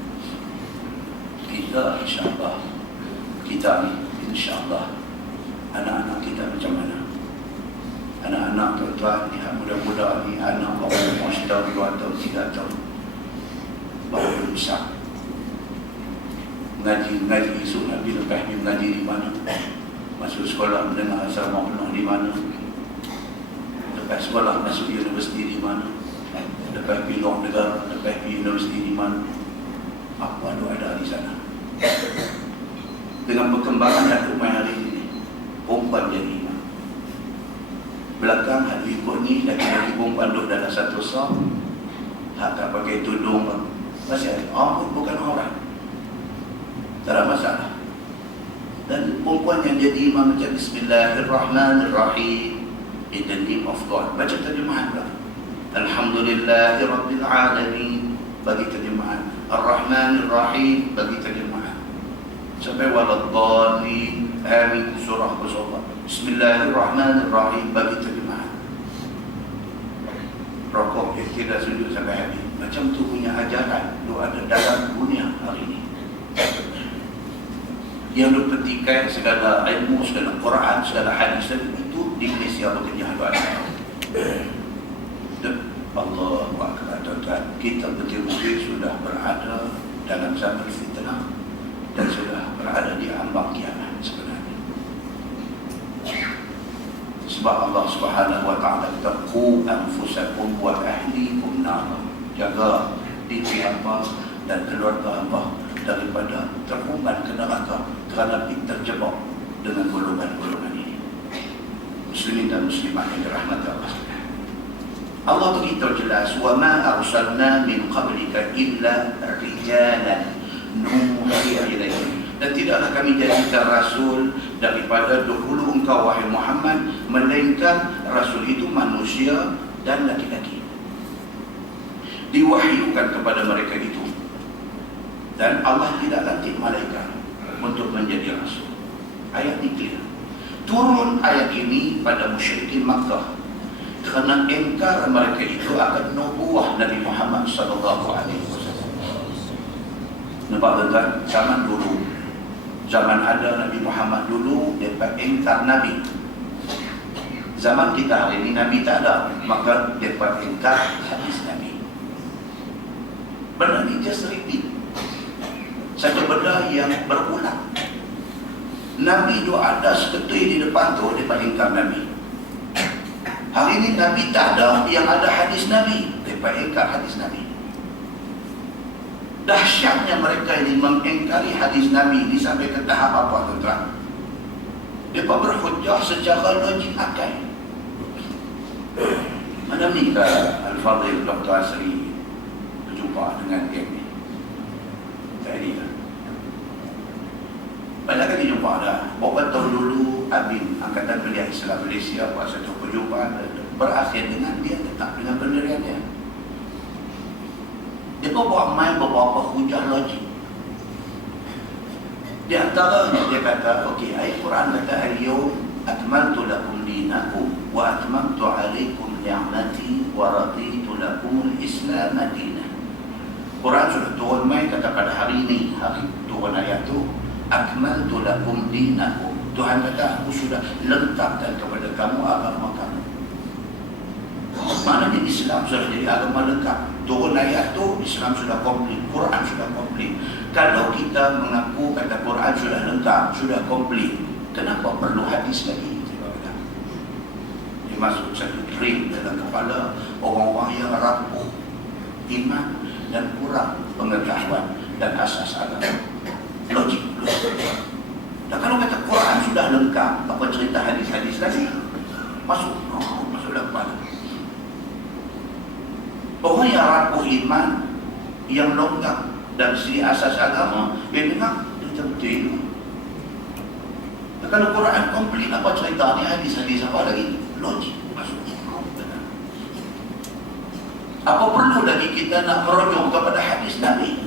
Kita insyaAllah, anak-anak kita macam mana? Anak-anak tuan-tuan yang muda-muda ni, anak baru umur 1 tahun, 2 tahun, 3 tahun, baru besar. Ngaji esok Nabi, lepas dia mengaji di mana? Masuk sekolah mendengar asrama penuh di mana? Lepas sekolah masuk universiti di mana? Lepas pergi luar negara, lepas pergi universiti di mana? Apa ada di sana? Dengan perkembangan dan umai hari ini, perempuan jadi imam. Belakang hari ikut ni, laki-laki perempuan duduk dalam satu saf, hak tak pakai tudung, masih ada. Bukan orang, tak ada masalah. Dan perempuan yang jadi imam macam Bismillahirrahmanirrahim, in the name of God, baca terjemahan lah. Alhamdulillahirabbil alamin, bagi terjemahan. Ar-Rahmanirrahim, bagi terjemahan. Sampai waladhdallin, amin, surah bersurah. Bismillahirrahmanirrahim, bagi terjemahan. Rokok tidak sujud sampai habis. Macam tu punya ajaran tu ada dalam dunia hari ini. Yang dipetikan segala ilmu, segala Quran, segala hadis itu di Malaysia bekerja haluan. Allahu Akbar, tuan-tuan. Kita betul-betul sudah berada dalam zaman fitnah dan sudah berada di ambang kiamat sebenarnya. Sebab Allah Subhanahu wa ta'ala kata, qu anfusakum wa ahlikum nar. Jaga diri hamba dan keluarga hamba daripada terhumban ke neraka kerana terjebak dengan golongan-golongan ini. Muslimin dan muslimat yang dirahmati Allah. Allah beritahu jelas, wa ma arsalna min qablika illa rijalan nuhiya ilaihim. Dan tidaklah kami jadikan rasul daripada dahulu engkau wahai Muhammad, melainkan rasul itu manusia dan laki-laki. Diwahyukan kepada mereka itu. Dan Allah tidak lantik malaikat untuk menjadi rasul. Ayat ini clear. Turun ayat ini pada musyrikin Makkah kerana engkar mereka itu akan nubuah Nabi Muhammad SAW. Nampak tuan-tuan? Zaman dulu, zaman ada Nabi Muhammad dulu, mereka engkar Nabi. Zaman kita hari ini Nabi tak ada, maka mereka engkar hadis Nabi. Benda ni just repeat. Satu benda yang berulang. Nabi itu ada seketui di depan tu, mereka engkar Nabi. Hari ini Nabi tak ada, yang ada hadis Nabi, mereka engkar hadis Nabi. Dahsyatnya mereka ini mengingkari hadis Nabi ini sampai ke tahap apa tuan-tuan? Mereka berhujjah secara logik akal. Malam ni Al-Fadhil Dr. Asri berjumpa dengan geng ni. Tadi lah. Banyak kali jumpa dah. Beberapa tahun dulu Abin Angkatan Belia Islam Malaysia buat satu perjumpaan, berakhir dengan dia tetap dengan pendirian dia. Dia bawa main beberapa hujah logik. Di antaranya dia kata, okey, ayat Quran kata, al-yawm akmaltu lakum dinakum wa atmamtu alaikum ni'mati wa raditu lakum al-islam dinan. Quran sudah turun main kata pada hari ini, hari turun ayat tu, akmaltu lakum dinakum. Tuhan kata, aku sudah lengkapkan kepada kamu agama kamu. Maknanya Islam sudah jadi agama lengkap. Turun ayat tu, Islam sudah komplit, Quran sudah komplit. Kalau kita mengaku kata Quran sudah lengkap, sudah komplit, kenapa perlu hadis lagi? Dia masuk satu trik dalam kepala orang-orang yang rapuh iman dan kurang pengetahuan dan asas agama. Logik. Dan kalau kata Quran sudah lengkap, apa cerita hadis-hadis lagi? Masuk dalam kepala. Orang yang rapuh iman, yang longgar dan si asas agama, dia dengar, dia betul. Kalau Quran komplit, apa cerita ni, hadis-hadis apa lagi? Logik, masuk. Apa perlu lagi kita nak merujuk kepada hadis Nabi?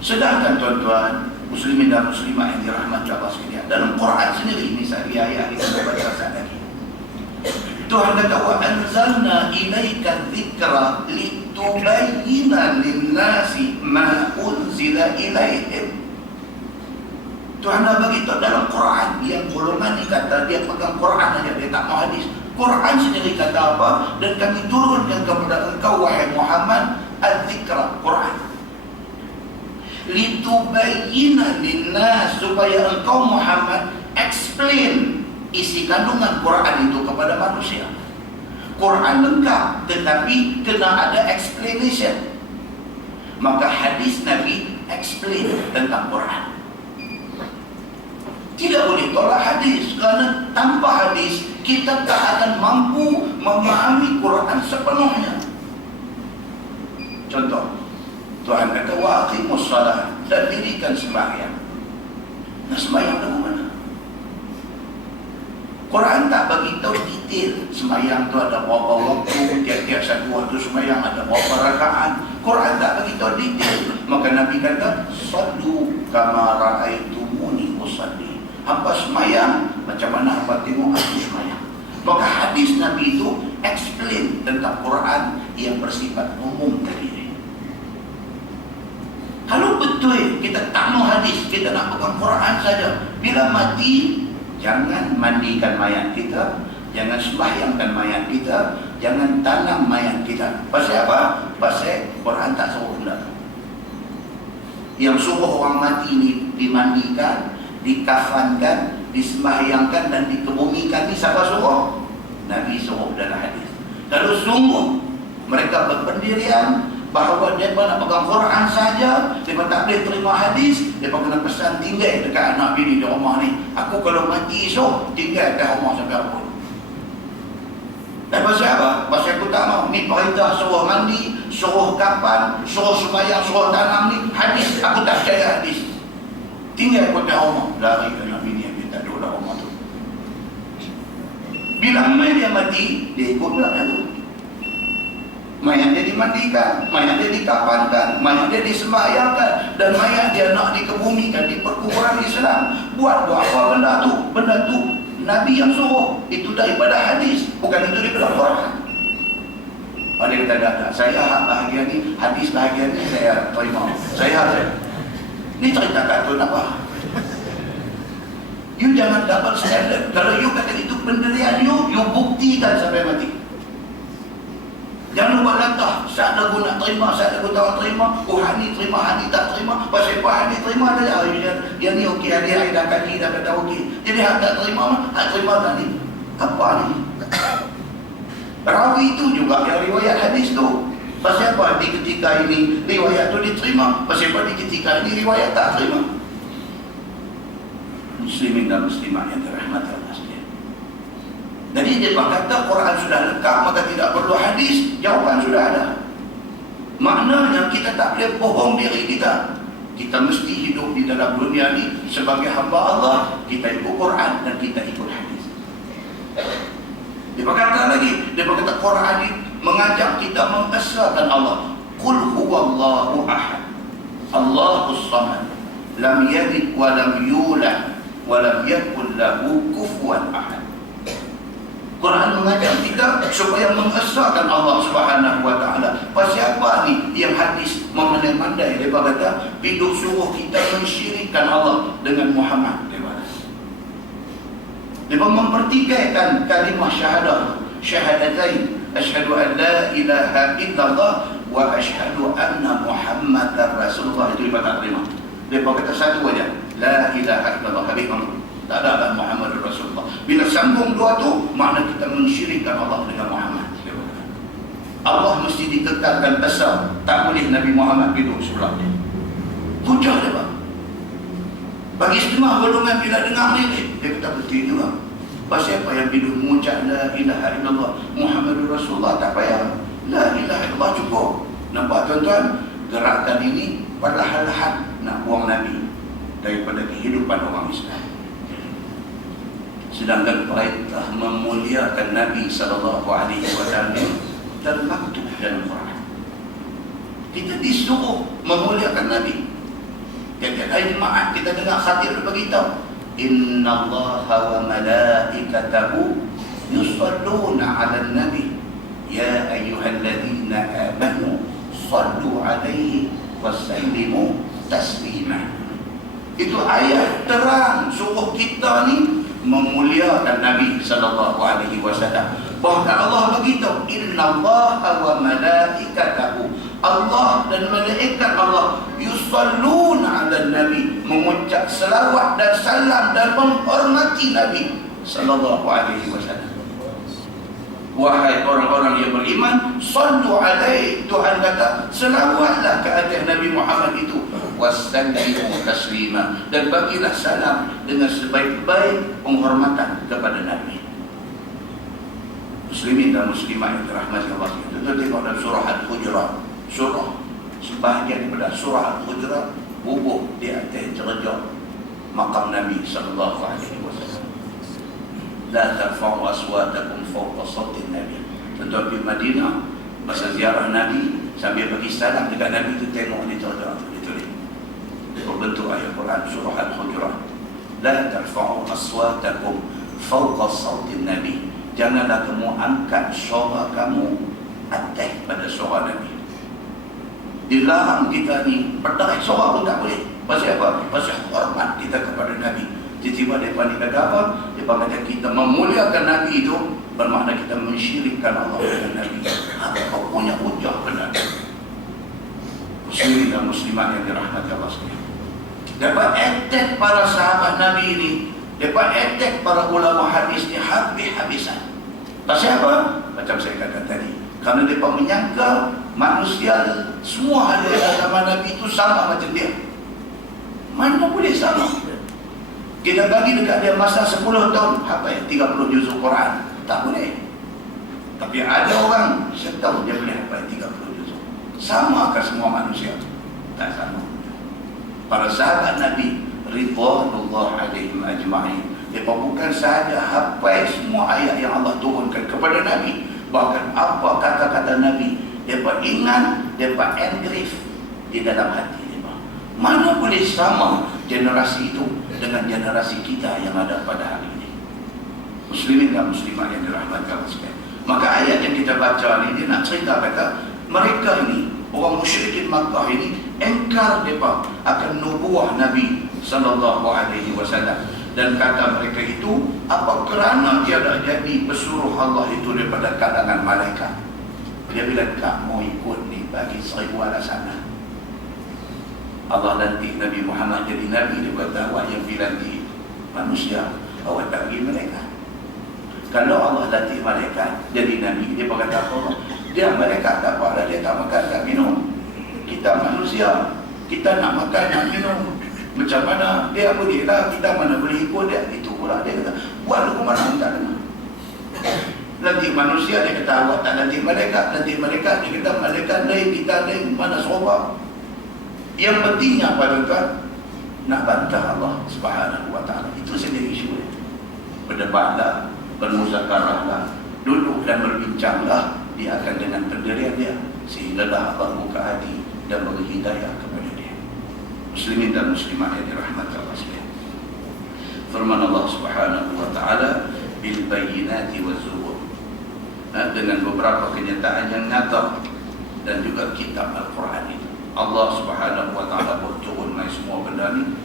Sedangkan tuan-tuan, muslimin dan muslimah yang dirahmati Allah sekalian, dalam Quran sendiri, misalnya ayat yang kita baca saat lagi, Tuhan kata, wa anzalna ilaika dzikra litubayyina lin-nasi ma unzila ilaihim. Tuhan dah bagi tahu dalam Quran, yang golongan ni kata dia pegang Quran aja, dia tak mau hadis. Quran sendiri kata apa? Dan kami turunkan kepada engkau wahai Muhammad al-dzikra, Quran. Litubayyina lin-nas, supaya engkau Muhammad explain isi kandungan Quran itu kepada manusia. Quran lengkap, tetapi kena ada explanation. Maka hadis Nabi explain tentang Quran. Tidak boleh tolak hadis, kerana tanpa hadis kita tak akan mampu memahami Quran sepenuhnya. Contoh, Tuhan kata, wa aqimus salat, dan dirikan sembahyang. Nah, sembahyang dari mana? Quran tak bagi tahu detail sembahyang tu ada berapa waktu, tiap-tiap satu waktu sembahyang ada berapa rakaat. Quran tak bagi tahu detail. Maka Nabi kata, sallu kama ra'aitumuni usalli. Hampa sembahyang macam mana hampa tengok aku sembahyang. Maka hadis Nabi itu explain tentang Quran yang bersifat umum tadi. Kalau betul kita tak mau hadis, kita nak pegang Quran saja, bila mati jangan mandikan mayat kita, jangan sembahyangkan mayat kita, jangan tanam mayat kita. Pasal apa? Pasal Quran tak suruh benda. Yang suruh orang mati ni dimandikan, dikafankan, disembahyangkan dan dikebumikan ni siapa suruh? Nabi suruh dalam hadis. Kalau sungguh mereka berpendirian bahawa mereka nak pegang Quran saja, mereka tak boleh terima hadis, mereka kena pesan tinggal dekat anak bini di rumah ni. Aku kalau mati esok, tinggal kat rumah sampai apa. Dan pasal apa? Pasal aku tak mau. Ni perintah suruh mandi, suruh kapan, suruh sembahyang, suruh tanam ni. Hadis, aku tak percaya hadis. Tinggal kat rumah. Lari ke anak bini yang minta duduk dalam rumah tu. Bila dia mati, dia ikut belakang tu. Mayat dia dimandikan, mayat dia dikapankan, mayat dia disembahyangkan, dan mayat dia nak dikebumikan di perkuburan Islam. Buat apa benda tu? Benda tu Nabi yang suruh. Itu daripada hadis, bukan itu daripada Quran. Ada kata tak, saya bahagian ni, hadis bahagian ni saya terima. Saya ni cerita kartun apa? You jangan dapat standard. Kalau you kata itu pendirian you buktikan sampai mati. Jangan lupa latah. Saat lagu nak terima, saat lagu tak terima. Oh, Hani terima, Hani tak terima. Pasal apa Hani terima saja. Dia ni okey, dia dah kaki, dah kata okey. Jadi Hani tak terima, Hani terima tadi. Apa ni? Rawi itu juga yang riwayat hadis tu. Pasal apa di ketika ini riwayat tu diterima? Pasal apa di ketika ini riwayat tak terima? Muslimin dan muslimah yang dirahmati Allah sekalian. Jadi Jadi dia kata Quran sudah lengkap, maka tidak perlu hadis. Jawapan sudah ada. Maknanya kita tak boleh bohong diri kita. Kita mesti hidup di dalam dunia ini sebagai hamba Allah. Kita ikut Quran dan kita ikut hadis. Dia berkata lagi, dia berkata Quran ini mengajak kita mengesahkan Allah. Qul huwallahu ahad, Allahus samad, lam yalid wa lam yulad wa lam yakul lahu kufuwan ahad. Quran mengajak kita supaya mengesahkan Allah Subhanahu wa taala. Siapa ni yang hadis memandai-mandai? Dia berkata, piduk suruh kita mensyirikkan Allah dengan Muhammad. Dia mempertikaikan kalimah syahadah, syahadatain, asyhadu an la ilaha illallah wa asyhadu anna Muhammadar Rasulullah. Itu ibadat terima. Dia berkata satu aja, la ilaha illallah, habis kamu. Tak ada Muhammad Rasulullah. Bila sambung dua tu, makna kita mensyirikkan Allah dengan Muhammad. Allah mesti dikekalkan besar. Tak boleh Nabi Muhammad hidup sebelah dia. Hujah dia, Pak. Bagi setengah golongan bila dengar ni, dia kata betul juga. Pasal apa yang hidup mengucap la ilaha illallah Muhammadur Rasulullah, tak payah la ilaha illallah cukup. Nampak tuan-tuan? Gerakan ini perlahan-lahan nak buang Nabi daripada kehidupan orang Islam. Sedangkan perintah memuliakan Nabi SAW termaktub dalam Quran. Kita disuruh memuliakan Nabi. Tiap-tiap hari Jumaat kita dengar khatib beritahu, Inna Allaha wa malaikatahu yusalluna 'alan nabi ya ayyuhalladzina amanu sallu 'alaihi wasallimu taslima. Itu ayat terang suruh kita ni memuliakan Nabi sallallahu alaihi wasallam. Bahkan Allah beritahu, innallaha wa malaikatahu, Allah dan malaikat Allah yusalluna 'alan nabi, mengucap selawat dan salam dan menghormati Nabi sallallahu alaihi wasallam. Wahai orang-orang yang beriman, sallu alaihi, Tuhan kata selawatlah ke atas Nabi Muhammad itu, wasallimu taslima, dan bagilah salam dengan sebaik-baik penghormatan kepada Nabi. Muslimin dan muslimat yang dirahmati Allah, kita tengok dalam surah Al-Hujurat, surah sebahagian daripada surah Al-Hujurat bubuh di atas derajat maqam Nabi sallallahu alaihi wasallam. La tarfa'u aswatakum fawqa sawtin Nabi. Tuan-tuan di Madinah masa ziarah Nabi, sambil bagi salam dekat Nabi tu, tengok di derajat tu ditulis berbentuk ayat Quran surah Al-Hujurat. La tarfa'u aswatakum fawqa sawtin Nabi. Janganlah kamu angkat suara kamu atas pada suara Nabi. Dilarang kita ni berderai suara pun tak boleh. Pasal apa? Pasal hormat kita kepada Nabi. Tiba-tiba mereka ni kata apa? Dia kata kita memuliakan Nabi itu bermakna kita mensyirikkan Allah dengan Nabi. Apa punya hujah benar? Muslimin dan muslimat yang dirahmati Allah sekalian. Dapat attack para sahabat Nabi ini, dapat attack para ulama hadis ni habis-habisan. Pasal apa? Macam saya kata tadi, kerana mereka menyangka manusia semua ada dalam zaman Nabi itu sama macam dia. Mana boleh sama? Kita bagi dekat dia masa 10 tahun, apa ya, 30 juzuk Quran, tak boleh. Tapi ada orang setahun dia boleh hafal 30 juzuk. Samakah semua manusia? Tak sama. Para sahabat Nabi ridwanullah alaihim ajma'in, mereka bukan sahaja hafal semua ayat yang Allah turunkan kepada Nabi, bahkan apa kata-kata Nabi mereka ingat, mereka engrave di dalam hati mereka. Mana boleh sama generasi itu dengan generasi kita yang ada pada hari ini. Muslimin dan muslimat yang dirahmati Allah sekalian. Maka ayat yang kita baca ini dia nak cerita kata mereka ini, orang musyrikin Makkah ini, engkar mereka akan nubuah Nabi sallallahu alaihi wasallam, dan kata mereka itu, apa kerana tiada jadi pesuruh Allah itu daripada kalangan malaikat. Dia bilang kamu ikut ni bagi 1000 alasan. Allah lantik Nabi Muhammad jadi Nabi, dia kata awak yang dilantik manusia, awak tak pergi malaikat. Kalau Allah lantik malaikat jadi Nabi, dia berkata apa? Dia malaikat tak apa, dia tak makan tak minum. Kita manusia, kita nak makan nak minum, macam mana dia boleh lah, kita mana boleh ikut dia. Itu pula dia kata buat hukuman tak dengar. manusia, dia kata awak tak lantik malaikat. Lantik malaikat, dia kata malaikat lain, kita lain, mana serupa. Yang pentingnya apa tuan? Nak bantah Allah Subhanahu wa ta'ala. Itu saja isu dia. Berdebatlah, bermuzakarahlah, duduk dan berbincanglah. Dia akan dengan pendirian dia, sehinggalah Allah buka hati dan beri hidayah kepada dia. Muslimin dan muslimat yang dirahmati Allah sekalian. Firman Allah Subhanahu wa ta'ala, bil bayyinati waz zubur. Dengan beberapa kenyataan yang nyata dan juga kitab Al-Quran itu. Allah Subhanahu wa ta'ala buat turun mai semua benda ni.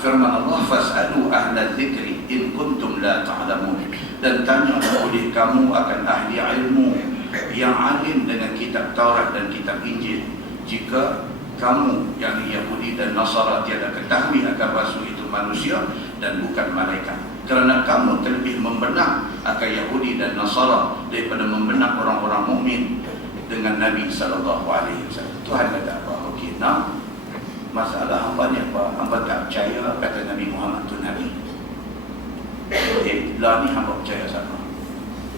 Firman Allah, fas'alu ahla dzikri in kuntum la ta'lamun. Dan tanya oleh kamu akan ahli ilmu yang alim dengan kitab Taurat dan kitab Injil, jika kamu yang Yahudi dan Nasara tiada ketahui akan rasul itu manusia dan bukan malaikat. Kerana kamu terlebih membenak akan Yahudi dan Nasara daripada membenak orang-orang mukmin dengan Nabi sallallahu alaihi wasallam. Tuhan kata apa? Okey, nah, masalah hamba ni apa? Hamba tak percaya kata Nabi Muhammad tu Nabi. Lah ni hamba percaya sama.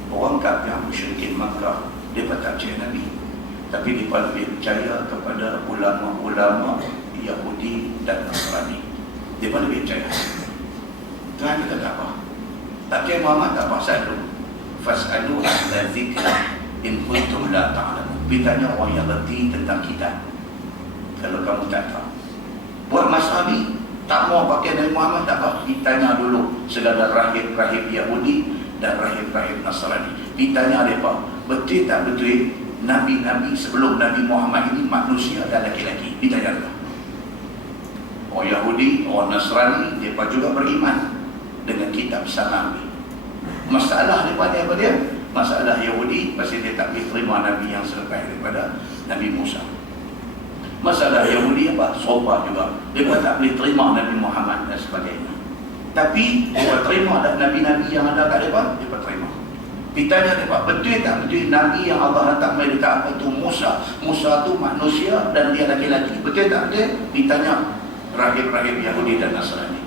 Orang kafir yang musyrikin Makkah, dia tak percaya Nabi. Tapi dia lebih percaya kepada ulama-ulama Yahudi dan Nasrani. Dia lebih percaya. Tuhan kata apa? Tak percaya Muhammad tak apa, saya dulu. Fas'alu ahla dzikri in kuntum la ta'lamun. Tanya orang yang berti tentang kita. Kalau kamu tak tahu. Buat masalah ni, tak mau pakai Nabi Muhammad tak apa. Ditanya dulu segala rahib-rahib Yahudi dan rahib-rahib Nasrani. Ditanya mereka, betul tak betul Nabi-Nabi sebelum Nabi Muhammad ini manusia dan laki-laki? Ditanya dulu. Orang Yahudi, orang Nasrani, mereka juga beriman dengan kitab Samawi. Masalah daripada apa dia? Masalah Yahudi pasal dia tak boleh terima Nabi yang selepas daripada Nabi Musa. Masalah Yahudi apa? Sopa juga. Dia tak boleh terima Nabi Muhammad dan sebagainya. Tapi dia terima Nabi-Nabi yang ada kat mereka, dia terima. Ditanya mereka, betul tak betul Nabi yang Allah hantar mereka apa itu Musa? Musa tu manusia dan dia laki-laki. Betul tak betul? Ditanya rahib-rahib Yahudi dan Nasrani.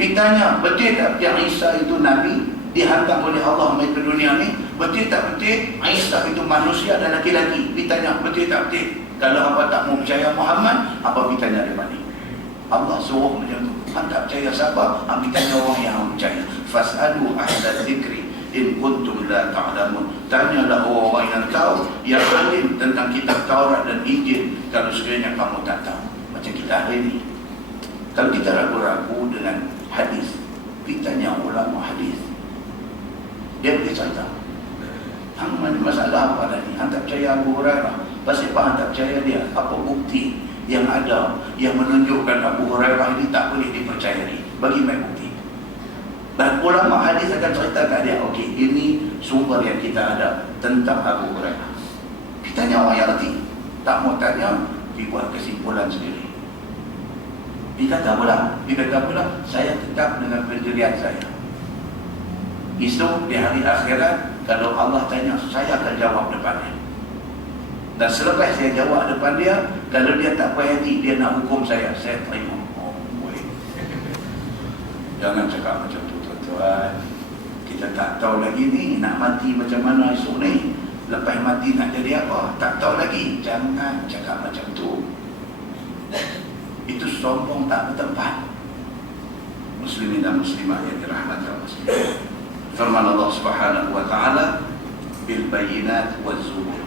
Ditanya, betul tak yang Isa itu Nabi dihantar oleh Allah ke dunia ni? Betul tak betul Isa itu manusia dan laki-laki? Ditanya, betul tak betul? Kalau apa tak mau percaya Muhammad, apa ditanya daripada ni? Allah suruh macam tu. Anda percaya siapa? Ambil tanya orang yang percaya. Fas'alu ahla dzikri in kuntum la ta'lamun. Tanyalah orang-orang yang tahu, yang alim tentang kitab Taurat dan Injil, kalau sekiranya kamu tak tahu. Macam kita hari ini, kalau kita ragu-ragu dengan hadis, kita tanya ulama hadis, dia boleh cerita hang masalah apa tadi. Hang tak percaya Abu Hurairah, pasal apa hang tak percaya dia? Apa bukti yang ada yang menunjukkan Abu Hurairah ini tak boleh dipercayai? Bagi mai bukti. Dan ulama hadis akan cerita kat dia, okey, ini sumber yang kita ada tentang Abu Hurairah. Kita tanya orang yang reti, tak mau tanya, dibuat kesimpulan sendiri. Dia kata pula, saya tetap dengan pendirian saya. Esok di hari akhirat, kalau Allah tanya, saya akan jawab depan dia. Dan selepas saya jawab depan dia, kalau dia tak puas hati, dia nak hukum saya terima. Oh, boleh. Jangan cakap macam tu, tuan-tuan. Kita tak tahu lagi ni nak mati macam mana esok ni. Lepas mati nak jadi apa? Tak tahu lagi. Jangan cakap macam tu. Itu sombong tak bertempat. Muslimin dan muslimat yang dirahmati Allah sekalian. Firman Allah Subhanahu wa ta'ala, bil bayyinat waz zubur.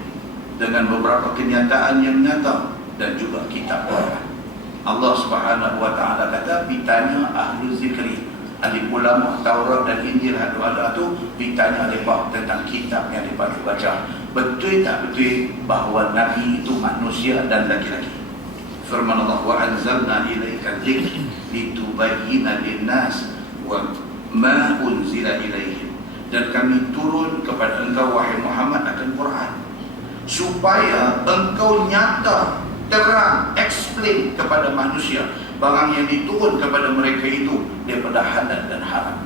Dengan beberapa kenyataan yang nyata dan juga kitab Quran. Allah Subhanahu wa ta'ala kata, ditanya ahli zikri, ahli ulama Taurat dan Injil ada tu, ditanya mereka tentang kitab yang mereka baca. Betul tak betul bahawa Nabi itu manusia dan laki-laki? Firman Allah, wa anzalna ilaika dzikra litubayyana lin-nas wa ma unzila ilaihim. Dan kami turun kepada engkau wahai Muhammad akan Quran supaya engkau nyata, terang, explain kepada manusia barang yang diturun kepada mereka itu daripada halal dan haram.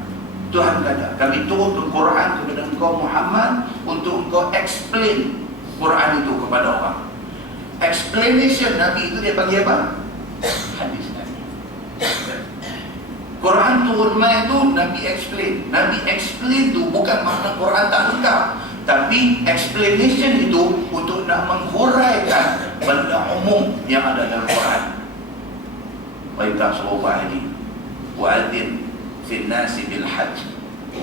Tuhan kata, kami turun Quran kepada engkau Muhammad untuk engkau explain Quran itu kepada orang. Explanation Nabi itu dia panggil apa? Hadis Nabi. Quran turun mai tu Nabi explain. Nabi explain tu bukan makna Quran tak lengkap, tapi explanation itu untuk nak menghuraikan benda umum yang ada dalam Quran. Perintah suruh haji, wa'adzin fil nasi bil hajj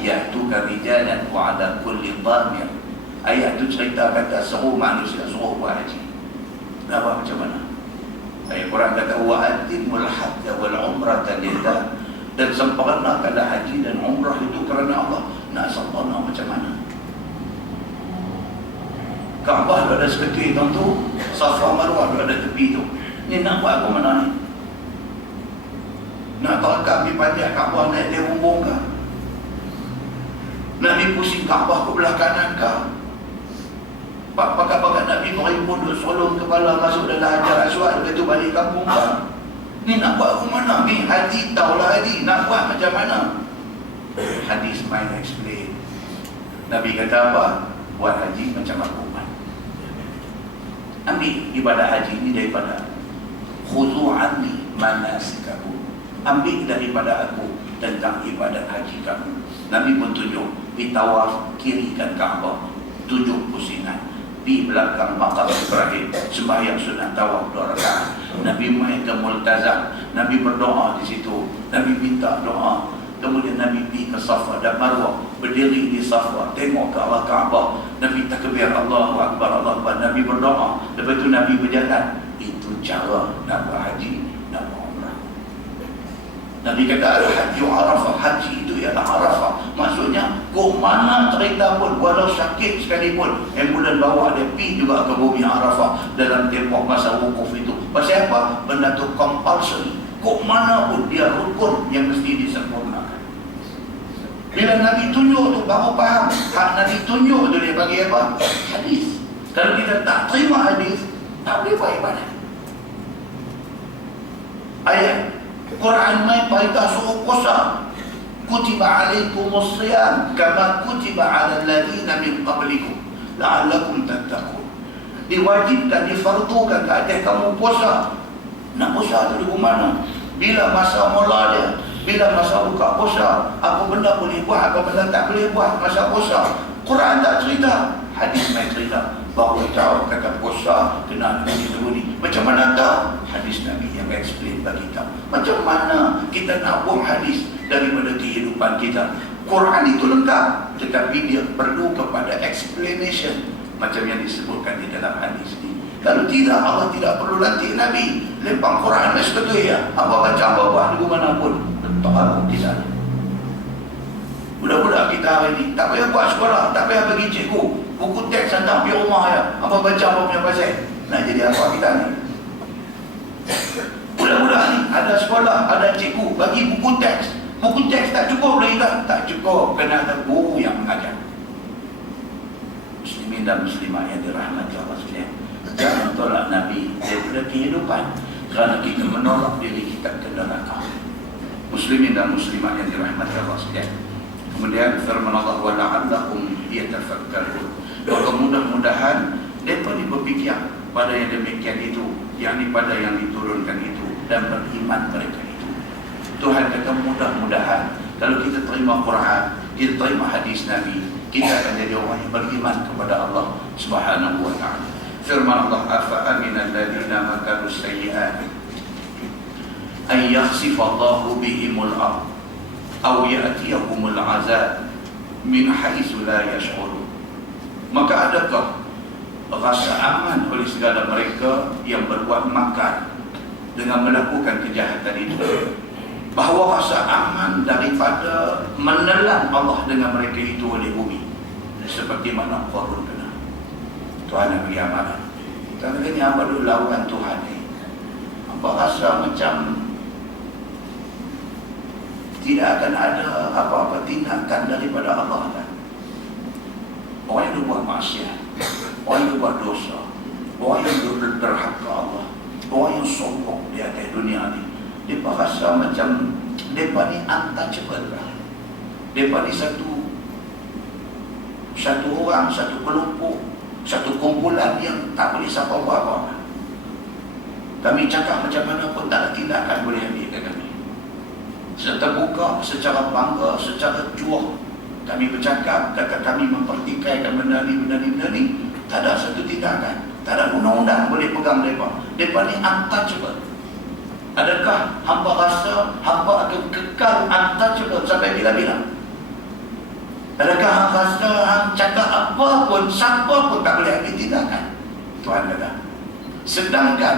ya'tuka rijalan wa 'ala kulli dhamir. Ayat tu cerita kata suruh manusia suruh buat haji. Nak buat macam mana? Ayat Quran kata wa'adzimul hajj wal umrata lillah, dan sempurnakanlah haji dan umrah itu kerana Allah. Nak sempurna macam mana? Kaabah ada seketul tu, Safa Marwah ada tepi tu. Ni nak buat apa mana ni? Nak terangkat di panjang Kaabah naik dia bumbung ke? Nak pusing Kaabah ke belah kanan ke? Pakai-pakai Nabi berimpun duduk solong kepala masuk dalam Hajar Aswad, lepas tu balik kampung ke? Ni nak buat ke mana? Ni haji taulah haji, nak buat macam mana? Hadis main explain. Nabi kata apa? Buat haji macam aku. Ambil ibadah haji ini daripada khudhu anni manasikakum, ambil daripada aku tentang ibadah haji kamu. Nabi pun tunjuk di tawaf kiri kan Kaabah 7 pusingan, di belakang makam Ibrahim sembahyang sunat tawaf 2 rakaat. Nabi mai ke Multazam, Nabi berdoa di situ, Nabi minta doa. Kemudian Nabi pergi ke Safa dan Marwah, berdiri di Safa, tengok ke arah Kaabah. Nabi takbir Allahu Akbar, Allahu Akbar. Nabi berdoa. Lepas tu Nabi berjalan. Itu cara nak buat haji, nak buat umrah. Nabi kata al-haji Arafah, haji itu ialah Arafah. Maksudnya kau mana cerita pun, walau sakit sekalipun, ambulans bawa dia pergi juga ke bumi Arafah dalam tempoh masa wukuf itu. Pasal apa? Benda tu compulsory. Kok mana pun dia rukun yang mesti disempurnakan. Bila Nabi tunjuk tu baru faham. Hak Nabi tunjuk tu dia bagi apa? Hadis. Kalau kita tak terima hadis, tak boleh buat ibadah. Ayat Quran main perintah suruh puasa. Kutiba alaikumus siyam kama kutiba ala alladhina min qablikum la'allakum tattaqun. Diwajibkan, difardukan ke atas kamu puasa. Nak puasa tu di mana? Bila masa mula dia, bila masa buka puasa, apa benda boleh buat, apa benda tak boleh buat masa puasa. Quran tak cerita, hadis main cerita. Baru tahu kata puasa kena begini. Macam mana tahu? Hadis Nabi yang explain bagi kita. Macam mana kita nak buang hadis daripada kehidupan kita? Quran itu lengkap, tetapi dia perlu kepada explanation macam yang disebutkan di dalam hadis ini. Kalau tidak, Allah tidak perlu lantik Nabi. Lempang Quran dan sebetulnya ya. Apa baca apa buat di mana pun, letak aku di sana. Budak-budak kita hari ini tak payah buat sekolah, tak payah bagi cikgu buku teks tentang pergi rumah ya. Apa baca apa punya pasal. Nak jadi apa kita ni? Budak-budak ni ada sekolah, ada cikgu bagi buku teks. Buku teks tak cukup lagi tak? Tak cukup, kena ada guru yang mengajar. Muslimin dan muslimah yang dirahmati Allah sekalian, jangan tolak Nabi daripada kehidupan kerana kita menolak diri kita ke neraka. Muslimin dan muslimah yang dirahmati Allah sekalian. Kemudian firman Allah wa la'allahum yatafakkarun. Maka mudah-mudahan mereka berfikir pada yang demikian itu, yakni pada yang diturunkan itu, dan beriman mereka itu. Tuhan kata mudah-mudahan kalau kita terima Quran, kita terima hadis Nabi, kita akan jadi orang yang beriman kepada Allah Subhanahu wa ta'ala. Firman Allah, afa aminal ladina makaru sayyi'at ay yakhsifallahu bihimul ard aw ya'tiyahumul azab min haitsu la yash'urun. Maka adakah rasa aman oleh segala mereka yang berbuat makar dengan melakukan kejahatan itu, bahawa rasa aman daripada menelan Allah dengan mereka itu oleh bumi, seperti mana Qarun kena. Tuhan yang beri amalan. Kalau ini apa dulu lawan Tuhan ni, apa rasa macam tidak akan ada apa-apa tindakan daripada Allah kan? Orang yang buat maksiat, orang yang buat dosa, orang yang berhaka Allah, orang yang sombong di atas dunia ni, dia rasa macam mereka ni untouchable lah. Mereka ni satu orang, satu kelompok, satu kumpulan yang tak boleh siapa buat apa-apa. Kami cakap macam mana pun tak ada tindakan boleh ambil ke kami. terbuka, secara bangga, secara cuah. Kami bercakap, kata kami mempertikaikan benda ni. Tak ada satu tindakan, tak ada undang-undang boleh pegang mereka. Mereka ni untouchable. Adakah hamba rasa hamba akan kekal untouchable sampai bila-bila? Adakah hamba rasa hamba cakap apa pun, siapa pun tak boleh ambil tindakan? Tuhan kata. Sedangkan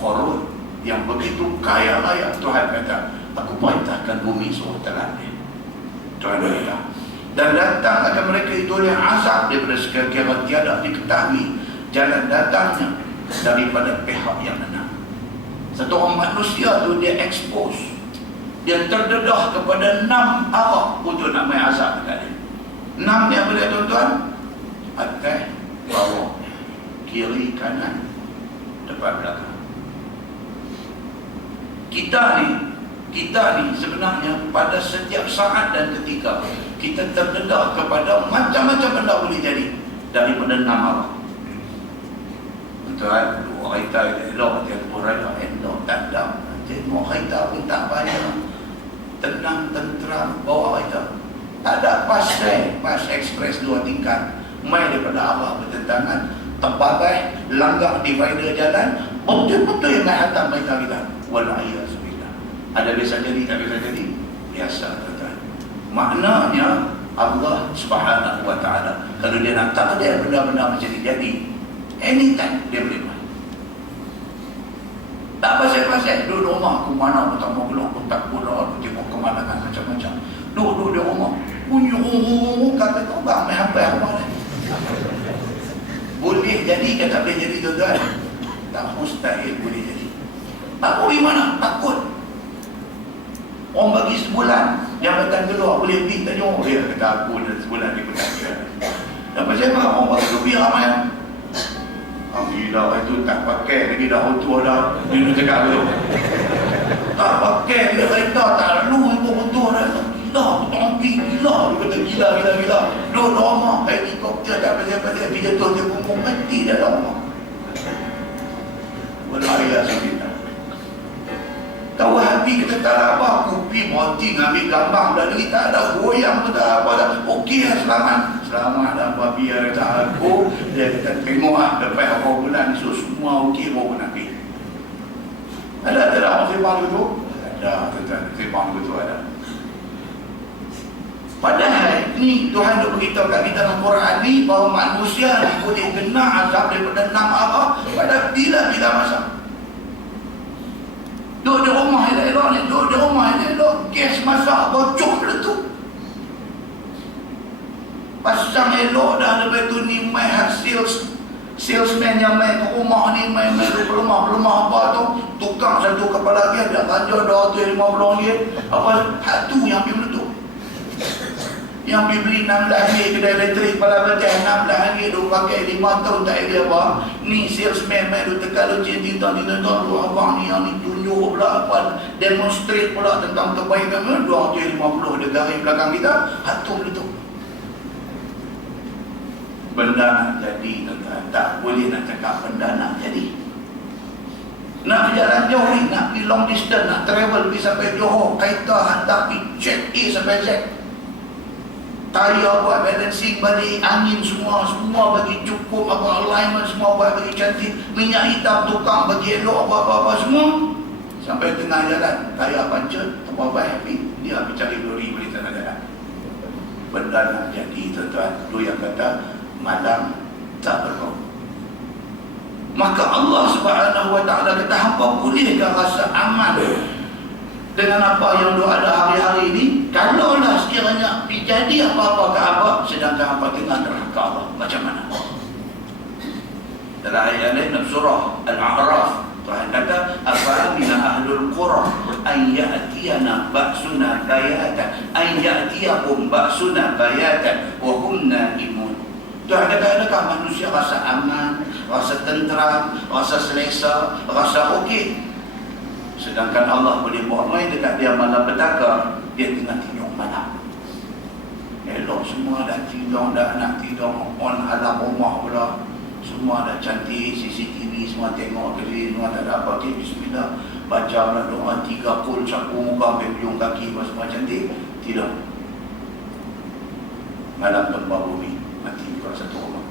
Qarun yang begitu kaya raya, Tuhan kata, aku perintahkan bumi suruh telan dia. Tuhan kata. Dan datang akan mereka itu oleh azab daripada sekira-kira tiada diketahui jalan datangnya daripada pihak yang menang. Satu orang manusia tu dia expose, dia terdedah kepada 6 arah untuk nak main azab dekat dia. 6 ni apa dia tuan-tuan? Atas, bawah, kiri, kanan, depan, belakang. Kita ni sebenarnya pada setiap saat dan ketika kita terdedah kepada macam-macam benda boleh jadi daripada 6 arah. Tuan, 2 kereta elok, telefon raya elok, tak ada. Tengok kereta pun tak banyak. Tenang, tenteram, bawa kereta. Tak ada pas ekspres 2 tingkat. Main daripada arah bertentangan, terbagai, langgar divider jalan, betul-betul yang nak hantar mereka kita. Wal'iyazbillah. Ada biasa jadi, tak biasa jadi? Biasa, tuan-tuan. Maknanya Allah Subhanahu wa ta'ala, kalau dia nak takdir benda-benda macam ni jadi, anytime dia boleh buat. Tak pasal-pasal duduk rumah, aku mana aku tak mau keluar, aku tak pulang, aku tengok kemandangan macam-macam. Duduk di rumah, bunyi kata kau bang main apa rumah ni. Boleh jadi ke tak boleh jadi, tuan-tuan? Tak mustahil boleh jadi. Tak boleh mana? Takut. Orang bagi sebulan, jabatan keluar boleh pergi tanya orang. Dia kata aku dah sebulan ni berkata. Dan macam mana orang bagi lebih ramai? Alhamdulillah itu tak pakai lagi dah tua dah. Dia nak cakap tu. Tak pakai dia kereta tak lalu itu betul dah. Gila, betul gila. Dia kata gila. Duduk rumah, helikopter tak pasal-pasal. Dia jatuh dia pun mati dah rumah. Wal'iyazbillah. Tahu hati kita tak ada apa, kopi mati ngambil gambar dah lagi tak ada, goyang pun tak apa dah. Okey lah, selamat dah babi yang kata aku. Dia kata tengok lah lepas berapa bulan so semua okey baru nak pergi. Ada orang sembang begitu? Ada, sembang begitu ada. Padahal ni Tuhan dah beritahu kat kita dalam Quran ni bahawa manusia ni boleh kena azab daripada 6 arah pada bila-bila masa. Duduk di rumah elok-elok ni, duduk di rumah elok-elok, gas masak bocor meletup. Pasang elok dah, lepas tu ni main salesman yang main ke rumah ni, main pelemah apa tu, tukang satu kepala dia, dia ganja RM250, apa, satu yang pergi meletup. Yang pergi beli RM16 kedai elektrik kepala badan, RM16 dia pakai 5 tahun tak ada apa. Ni salesman main tu tekan loceng tinta abang ni yang ni tunjuk pula apa, demonstrate pula tentang kebaikan RM250 dia garis belakang kita, satu meletup. Benda nak jadi, tak boleh nak cakap benda nak jadi. Nak berjalan jauh ni, nak pergi long distance, nak travel pergi sampai Johor, kereta hantar pergi check A sampai Z. Tayar buat balancing balik, angin semua bagi cukup, apa alignment semua buat bagi cantik, minyak hitam tukang bagi elok, apa-apa semua. Sampai tengah jalan, tayar pancet, apa-apa happy, dia pergi cari lori boleh tengah jalan. Benda nak jadi, tuan-tuan, tu yang kata malam tak berkau. Maka Allah Subhanahu wa ta'ala kata, hampa bolehkah rasa aman dengan apa yang ada hari-hari ini? Kalaulah sekiranya jadi apa-apa ke apa, sedangkan hampa tengah neraka Allah, macam mana? Dalam ayat lain surah Al-A'raf, Tuhan kata, afa'amina ahlul qura an ya'tiyana ba'suna bayatan, an ya'tiyakum ba'suna bayatan wa hum na'imun. Tuhan kata, adakah manusia rasa aman, rasa tenteram, rasa selesa, rasa okey, sedangkan Allah boleh buat main dekat dia malam petaka, dia tengah tidur malam. Elok semua dah tidur, dah nak tidur, on alam rumah pula, semua dah cantik, CCTV semua tengok, semua tak ada apa, okay, bismillah. baca doa 3 kul sapu muka sampai hujung kaki semua cantik. Tidak. Malam gempa bumi mati juga satu orang.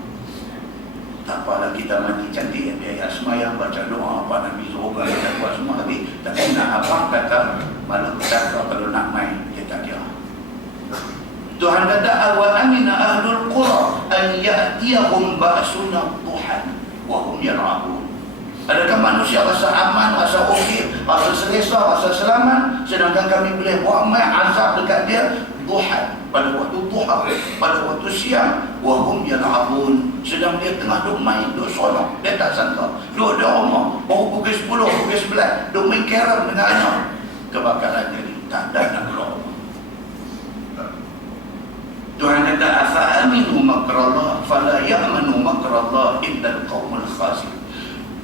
Tak apalah kita mati cantik, biaya semayang, baca doa apa Nabi Zohar, kita buat semua habis. Tapi nak apa kata malam petaka kalau nak main, dia tak kira. Tuhan kata awa amina ahlul qura an ya'tiyahum ba'suna duhan wa hum yar'abun. Adakah manusia rasa aman, rasa okey, rasa selesa, rasa selamat, sedangkan kami boleh buat main azab dekat dia duhan, pada waktu duha, pada waktu siang, wa hum yar'abun, sedang dia tengah duk main, duk solat, dia tak sangka duk di rumah baru pukul 10, pukul 11 duk main carrom dengan anak, kebakaran jadi tak ada nak keluar. Tuhan kata afa aminu makrallah fala ya'manu makrallah illa al-qaumul khasir.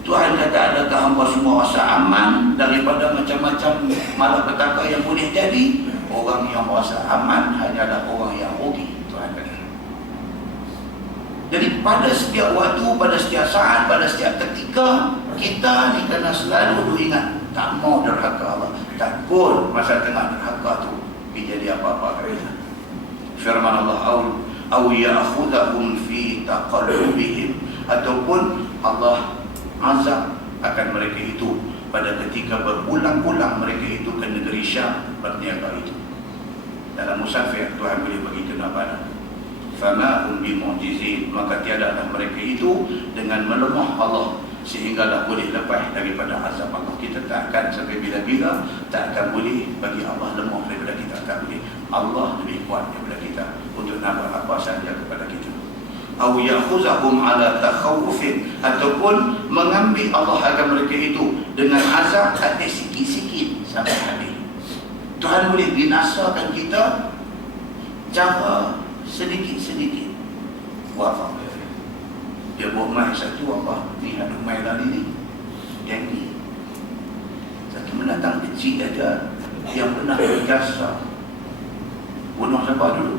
Tuhan kata adakah hamba semua rasa aman daripada macam-macam malapetaka yang boleh jadi? Orang yang rasa aman hanyalah orang yang rugi, Tuhan kata. Jadi pada setiap waktu, pada setiap saat, pada setiap ketika, kita ni kena selalu ingat tak mau derhaka Allah. Takut masa tengah derhaka tu jadi apa-apa kat kita. Firman Allah, au ya'khudhahum fi taqallubihim, ataupun Allah azab akan mereka itu pada ketika berulang-ulang mereka itu ke negeri Syam berniaga itu. Dalam musafir Tuhan boleh bagi kenabalan. Fama hum bimu'jizin, maka tiadalah mereka itu dengan melemah Allah sehinggalah boleh lepas daripada azab Allah. Kita tak akan sampai bila-bila tak akan boleh bagi Allah lemah daripada kita, tak boleh. Allah lebih kuat daripada kita untuk nak buat apa saja kepada kita. Au ya'khuzahum ala takhawufin, ataupun mengambil Allah akan mereka itu dengan azab ada sikit-sikit sampai habis. Tuhan boleh binasakan kita cara sedikit-sedikit. Wafak. Dia buat main satu apa? Ni ada main lagi ni. Yang ni. Satu menatang kecil aja yang pernah berjasa. Bunuh siapa dulu?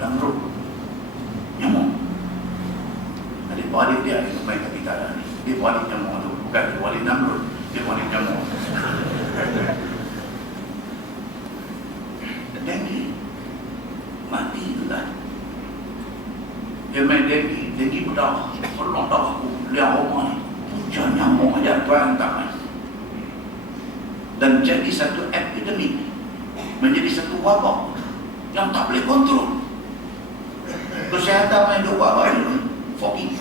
Namrud. Nyamuk. Ada balik dia yang main kat kita ni. Dia balik nyamuk tu. Bukan dia balik Namrud. Dia balik nyamuk. Dengki. Mati lah. Dia main dengki berdarah. Tolong darah aku. Lihat rumah ni. Puja nyamuk aja Tuhan tak main. Dan jadi satu epidemik. Menjadi satu wabak yang tak boleh kontrol. Kesihatan main duk wabak ni. Fogging.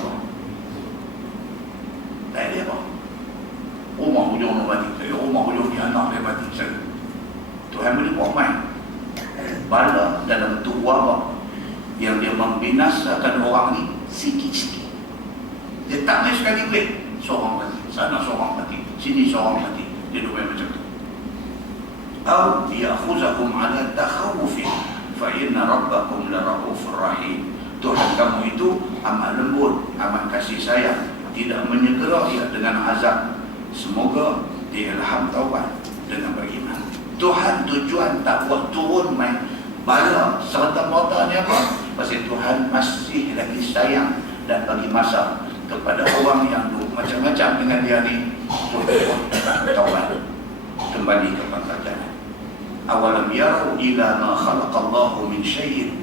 Tak ada apa. Rumah hujung mati. Rumah hujung ni anak dia mati. Tuhan boleh buat main. Bala dalam bentuk wabak yang dia membinasakan orang ni sikit-sikit. Dia tak main sekali klik. Seorang mati, sana seorang mati, sini seorang mati. Dia duk main macam tu. Au ya'khuzahum ala takhawufin fa inna rabbakum la raufur rahim. Tuhan kamu itu amat lembut, amat kasih sayang, tidak menyegera ia dengan azab. Semoga dia ilham taubat dengan beriman. Tuhan tujuan tak buat turun main bala serta merta ni apa? Pasal Tuhan masih lagi sayang dan bagi masa kepada orang yang macam-macam dengan dia ni untuk taubat kembali ke pangkat jalan. Awalam yarau ila ma khalaqallahu min syai'in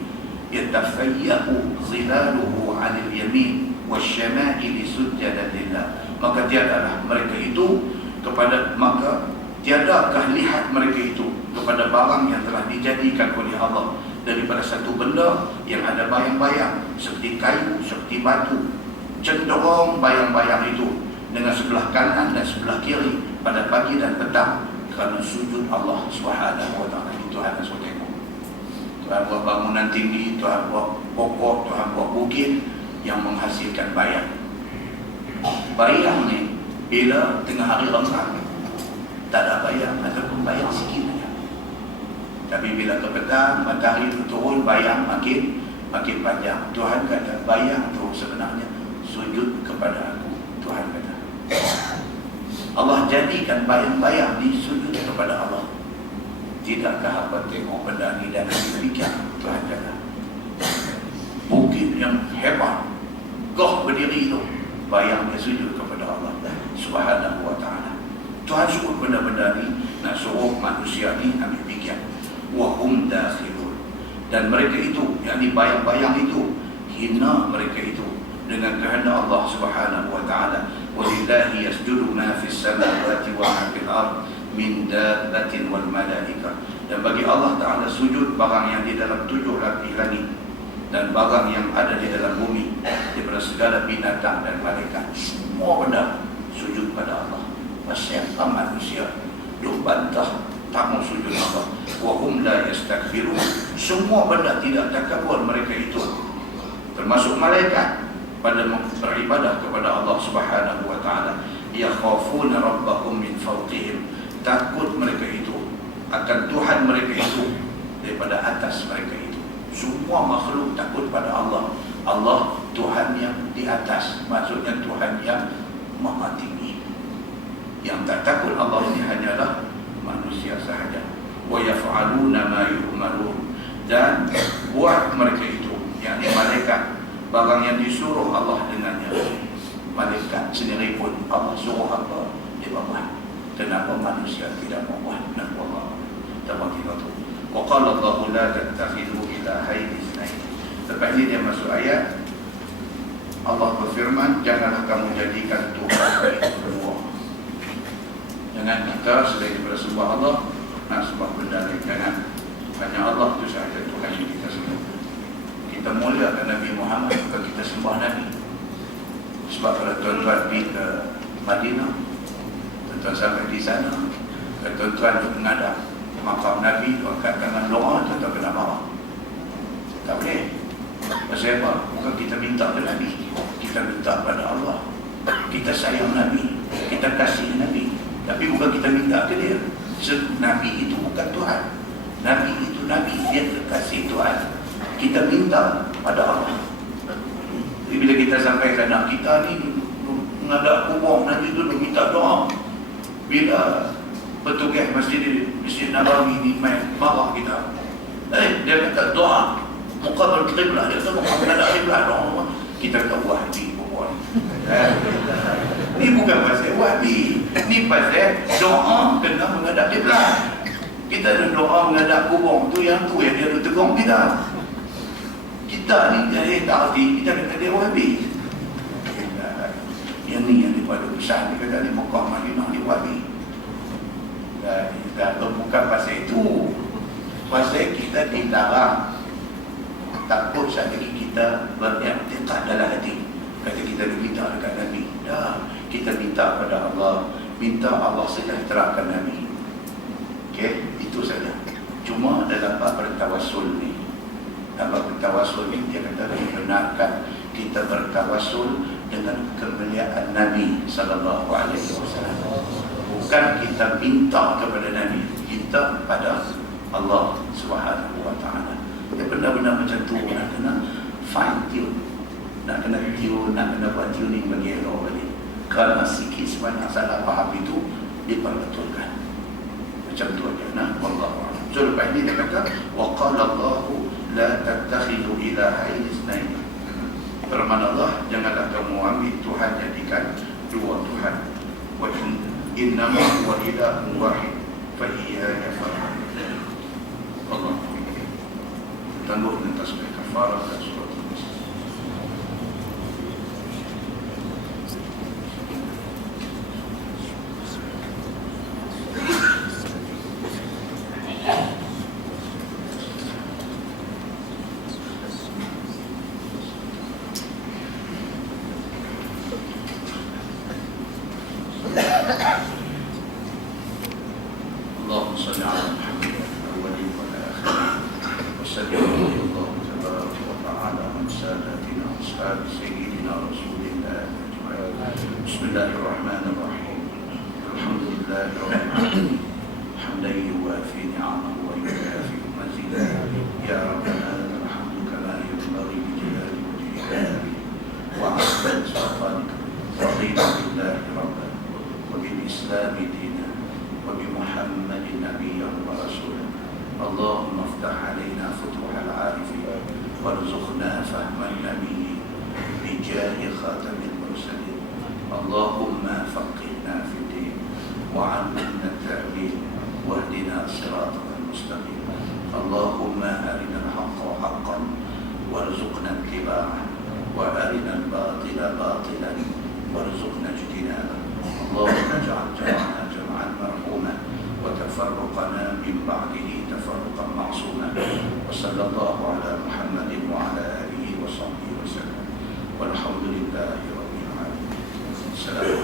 yatafayyahu zilaluhu 'anil yamin wasyama'ili sujjadan lillah. Maka tiadalah mereka itu kepada maka tiadakah lihat mereka itu kepada barang yang telah dijadikan oleh Allah daripada satu benda yang ada bayang-bayang seperti kayu, seperti batu, cenderung bayang-bayang itu dengan sebelah kanan dan sebelah kiri pada pagi dan petang kerana sujud Allah Subhanahu wa taala. Tuhan suruh tengok. Tuhan buat bangunan tinggi, Tuhan buat pokok, Tuhan buat bukit yang menghasilkan bayang. Bayang ni bila tengah hari renggang tak ada bayang ataupun bayang sikit saja. Tapi bila ke petang matahari turun, bayang makin panjang. Tuhan kata bayang tu sebenarnya sujud kepada aku. Tuhan kata Allah jadikan bayang-bayang ni sujud kepada Allah. Tidakkah apa tengok benda ni dan demikian? Tuhan kata bukit yang hebat gah berdiri tu, bayang dia sujud kepada Allah Subhanahu wa ta'ala. Tuhan suruh benda-benda ni, nak suruh manusia ni ambil fikir. Wahum dakhilun. Dan mereka itu, yakni bayang-bayang itu, hina mereka itu dengan kehendak Allah Subhanahu wa taala. Walillahi yasjudu ma fis samawati wa ma fil ard min dabbatin wal malaika. Dan bagi Allah Taala sujud barang yang di dalam 7 lapis langit dan barang yang ada di dalam bumi, daripada segala binatang dan malaikat. Semua benda sujud pada Allah. Pasal manusia duk bantah tak mau sujud Allah. Wa hum la yastakbirun. Semua benda tidak takabur mereka itu, termasuk malaikat, pada beribadah kepada Allah Subhanahu wa taala. Yakhafuna rabbahum min fawqihim. Takut mereka itu akan Tuhan mereka itu daripada atas mereka itu. Semua makhluk takut pada Allah. Allah Tuhan yang di atas, maksudnya Tuhan yang maha tinggi. Yang tak takut Allah ini hanyalah manusia sahaja. Wa yaf'aluna ma yu'marun. Dan buat mereka itu, yakni malaikat, barang yang disuruh Allah dengannya. Malaikat sendiri pun Allah suruh apa, dia buat. Kenapa manusia tidak mau buat? Dan Allah tak bagi waktu. Wa qala Allahu la tattakhidhu ilahaini itsnain. Lepas ini dia masuk ayat, Allah berfirman, janganlah kamu jadikan Tuhan dua. Jangan kita selain daripada sembah Allah nak sembah benda lain. Jangan. Hanya Allah itu sahaja Tuhan yang kita sembah. Kita muliakan Nabi Muhammad, bukan kita sembah Nabi. Sebab kalau tuan-tuan pergi ke Madinah, tuan-tuan sampai di sana, kalau tuan-tuan menghadap makam Nabi, angkat tangan doa, tuan-tuan kena marah. Tak boleh. Pasal apa? Bukan kita minta ke Nabi, kita minta pada Allah. Kita sayang Nabi, kita kasih Nabi, tapi bukan kita minta ke dia. Nabi itu bukan Tuhan. Nabi itu Nabi, dia kekasih Tuhan. Kita minta pada Allah. Jadi bila kita sampaikan, nak kita ni menghadap kubur nanti tu minta doa. Bila petugas Masjid Nabawi ni main marah kita, dia kata doa muqabal qiblah, dia kata menghadap qiblah doa. Kita kata wahdi kubur ni bukan pasal wahdi, ni pasal doa kena menghadap qiblah. Kita ada doa menghadap kubur tu yang dia ada tegur kita. Kita ni jadi tak arti, kita kata dia wahdi. Yang ni yang daripada besar, dia kata di Mekah Madinah di wahdi. Dan bukan pasal itu, pasal kita dilarang. Takut saat lagi kita beriktikad dalam hati, kata kita minta dekat Nabi. Dah, kita minta pada Allah, minta Allah sejahterakan Nabi. Okey, itu saja. Cuma dalam bab bertawassul ni, dalam bab bertawassul ni dia kata dibenarkan kita bertawassul dengan kemuliaan Nabi sallallahu alaihi wasallam. Bukan kita minta kepada Nabi, kita pada Allah Subhanahu wa taala. Dia benda-benda macam tu nak kena fine tune, nak kena tune, nak kena buat tuning bagi elok balik. Kerana sikit sebanyak salah faham itu diperbetulkan. Macam tu aja. Nah, wallahu a'lam. So lepas ini dia kata, wa qala Allahu la tattakhidhu ilahaini itsnain. Firman Allah, janganlah kamu ambil Tuhan jadikan dua Tuhan. Wa innama huwa ilahun wahid fa iyaya farhabun. Allah tangguh dengan tasbih kafarah dan surat Al-Nisa. اللهم صل على محمد الأولين والآخرين وسلم الله تبارك وتعالى عن سادتنا أصحاب سيدنا رسول الله أجمعين. بسم الله الرحمن الرحيم. الحمد لله رب العالمين حمدا يوافي نعمه ويكافئ مزيدا. يا ربنا لك الحمد كما ينبغي بجلال وجهك وعظيم سلطانك. رضينا بالله ربا وبالإسلام دينا وبمحمد نبيا ورسولا. اللهم افتح علينا فتوح العارفين وارزقنا فهم النبي بجاه خاتم المرسلين. اللهم فقهنا في الدين وعن فرقنا من بعده تفرقا معصوما وصلى الله على محمد وعلى آله وصحبه وسلم والحمد لله رب العالمين. السلام عليكم.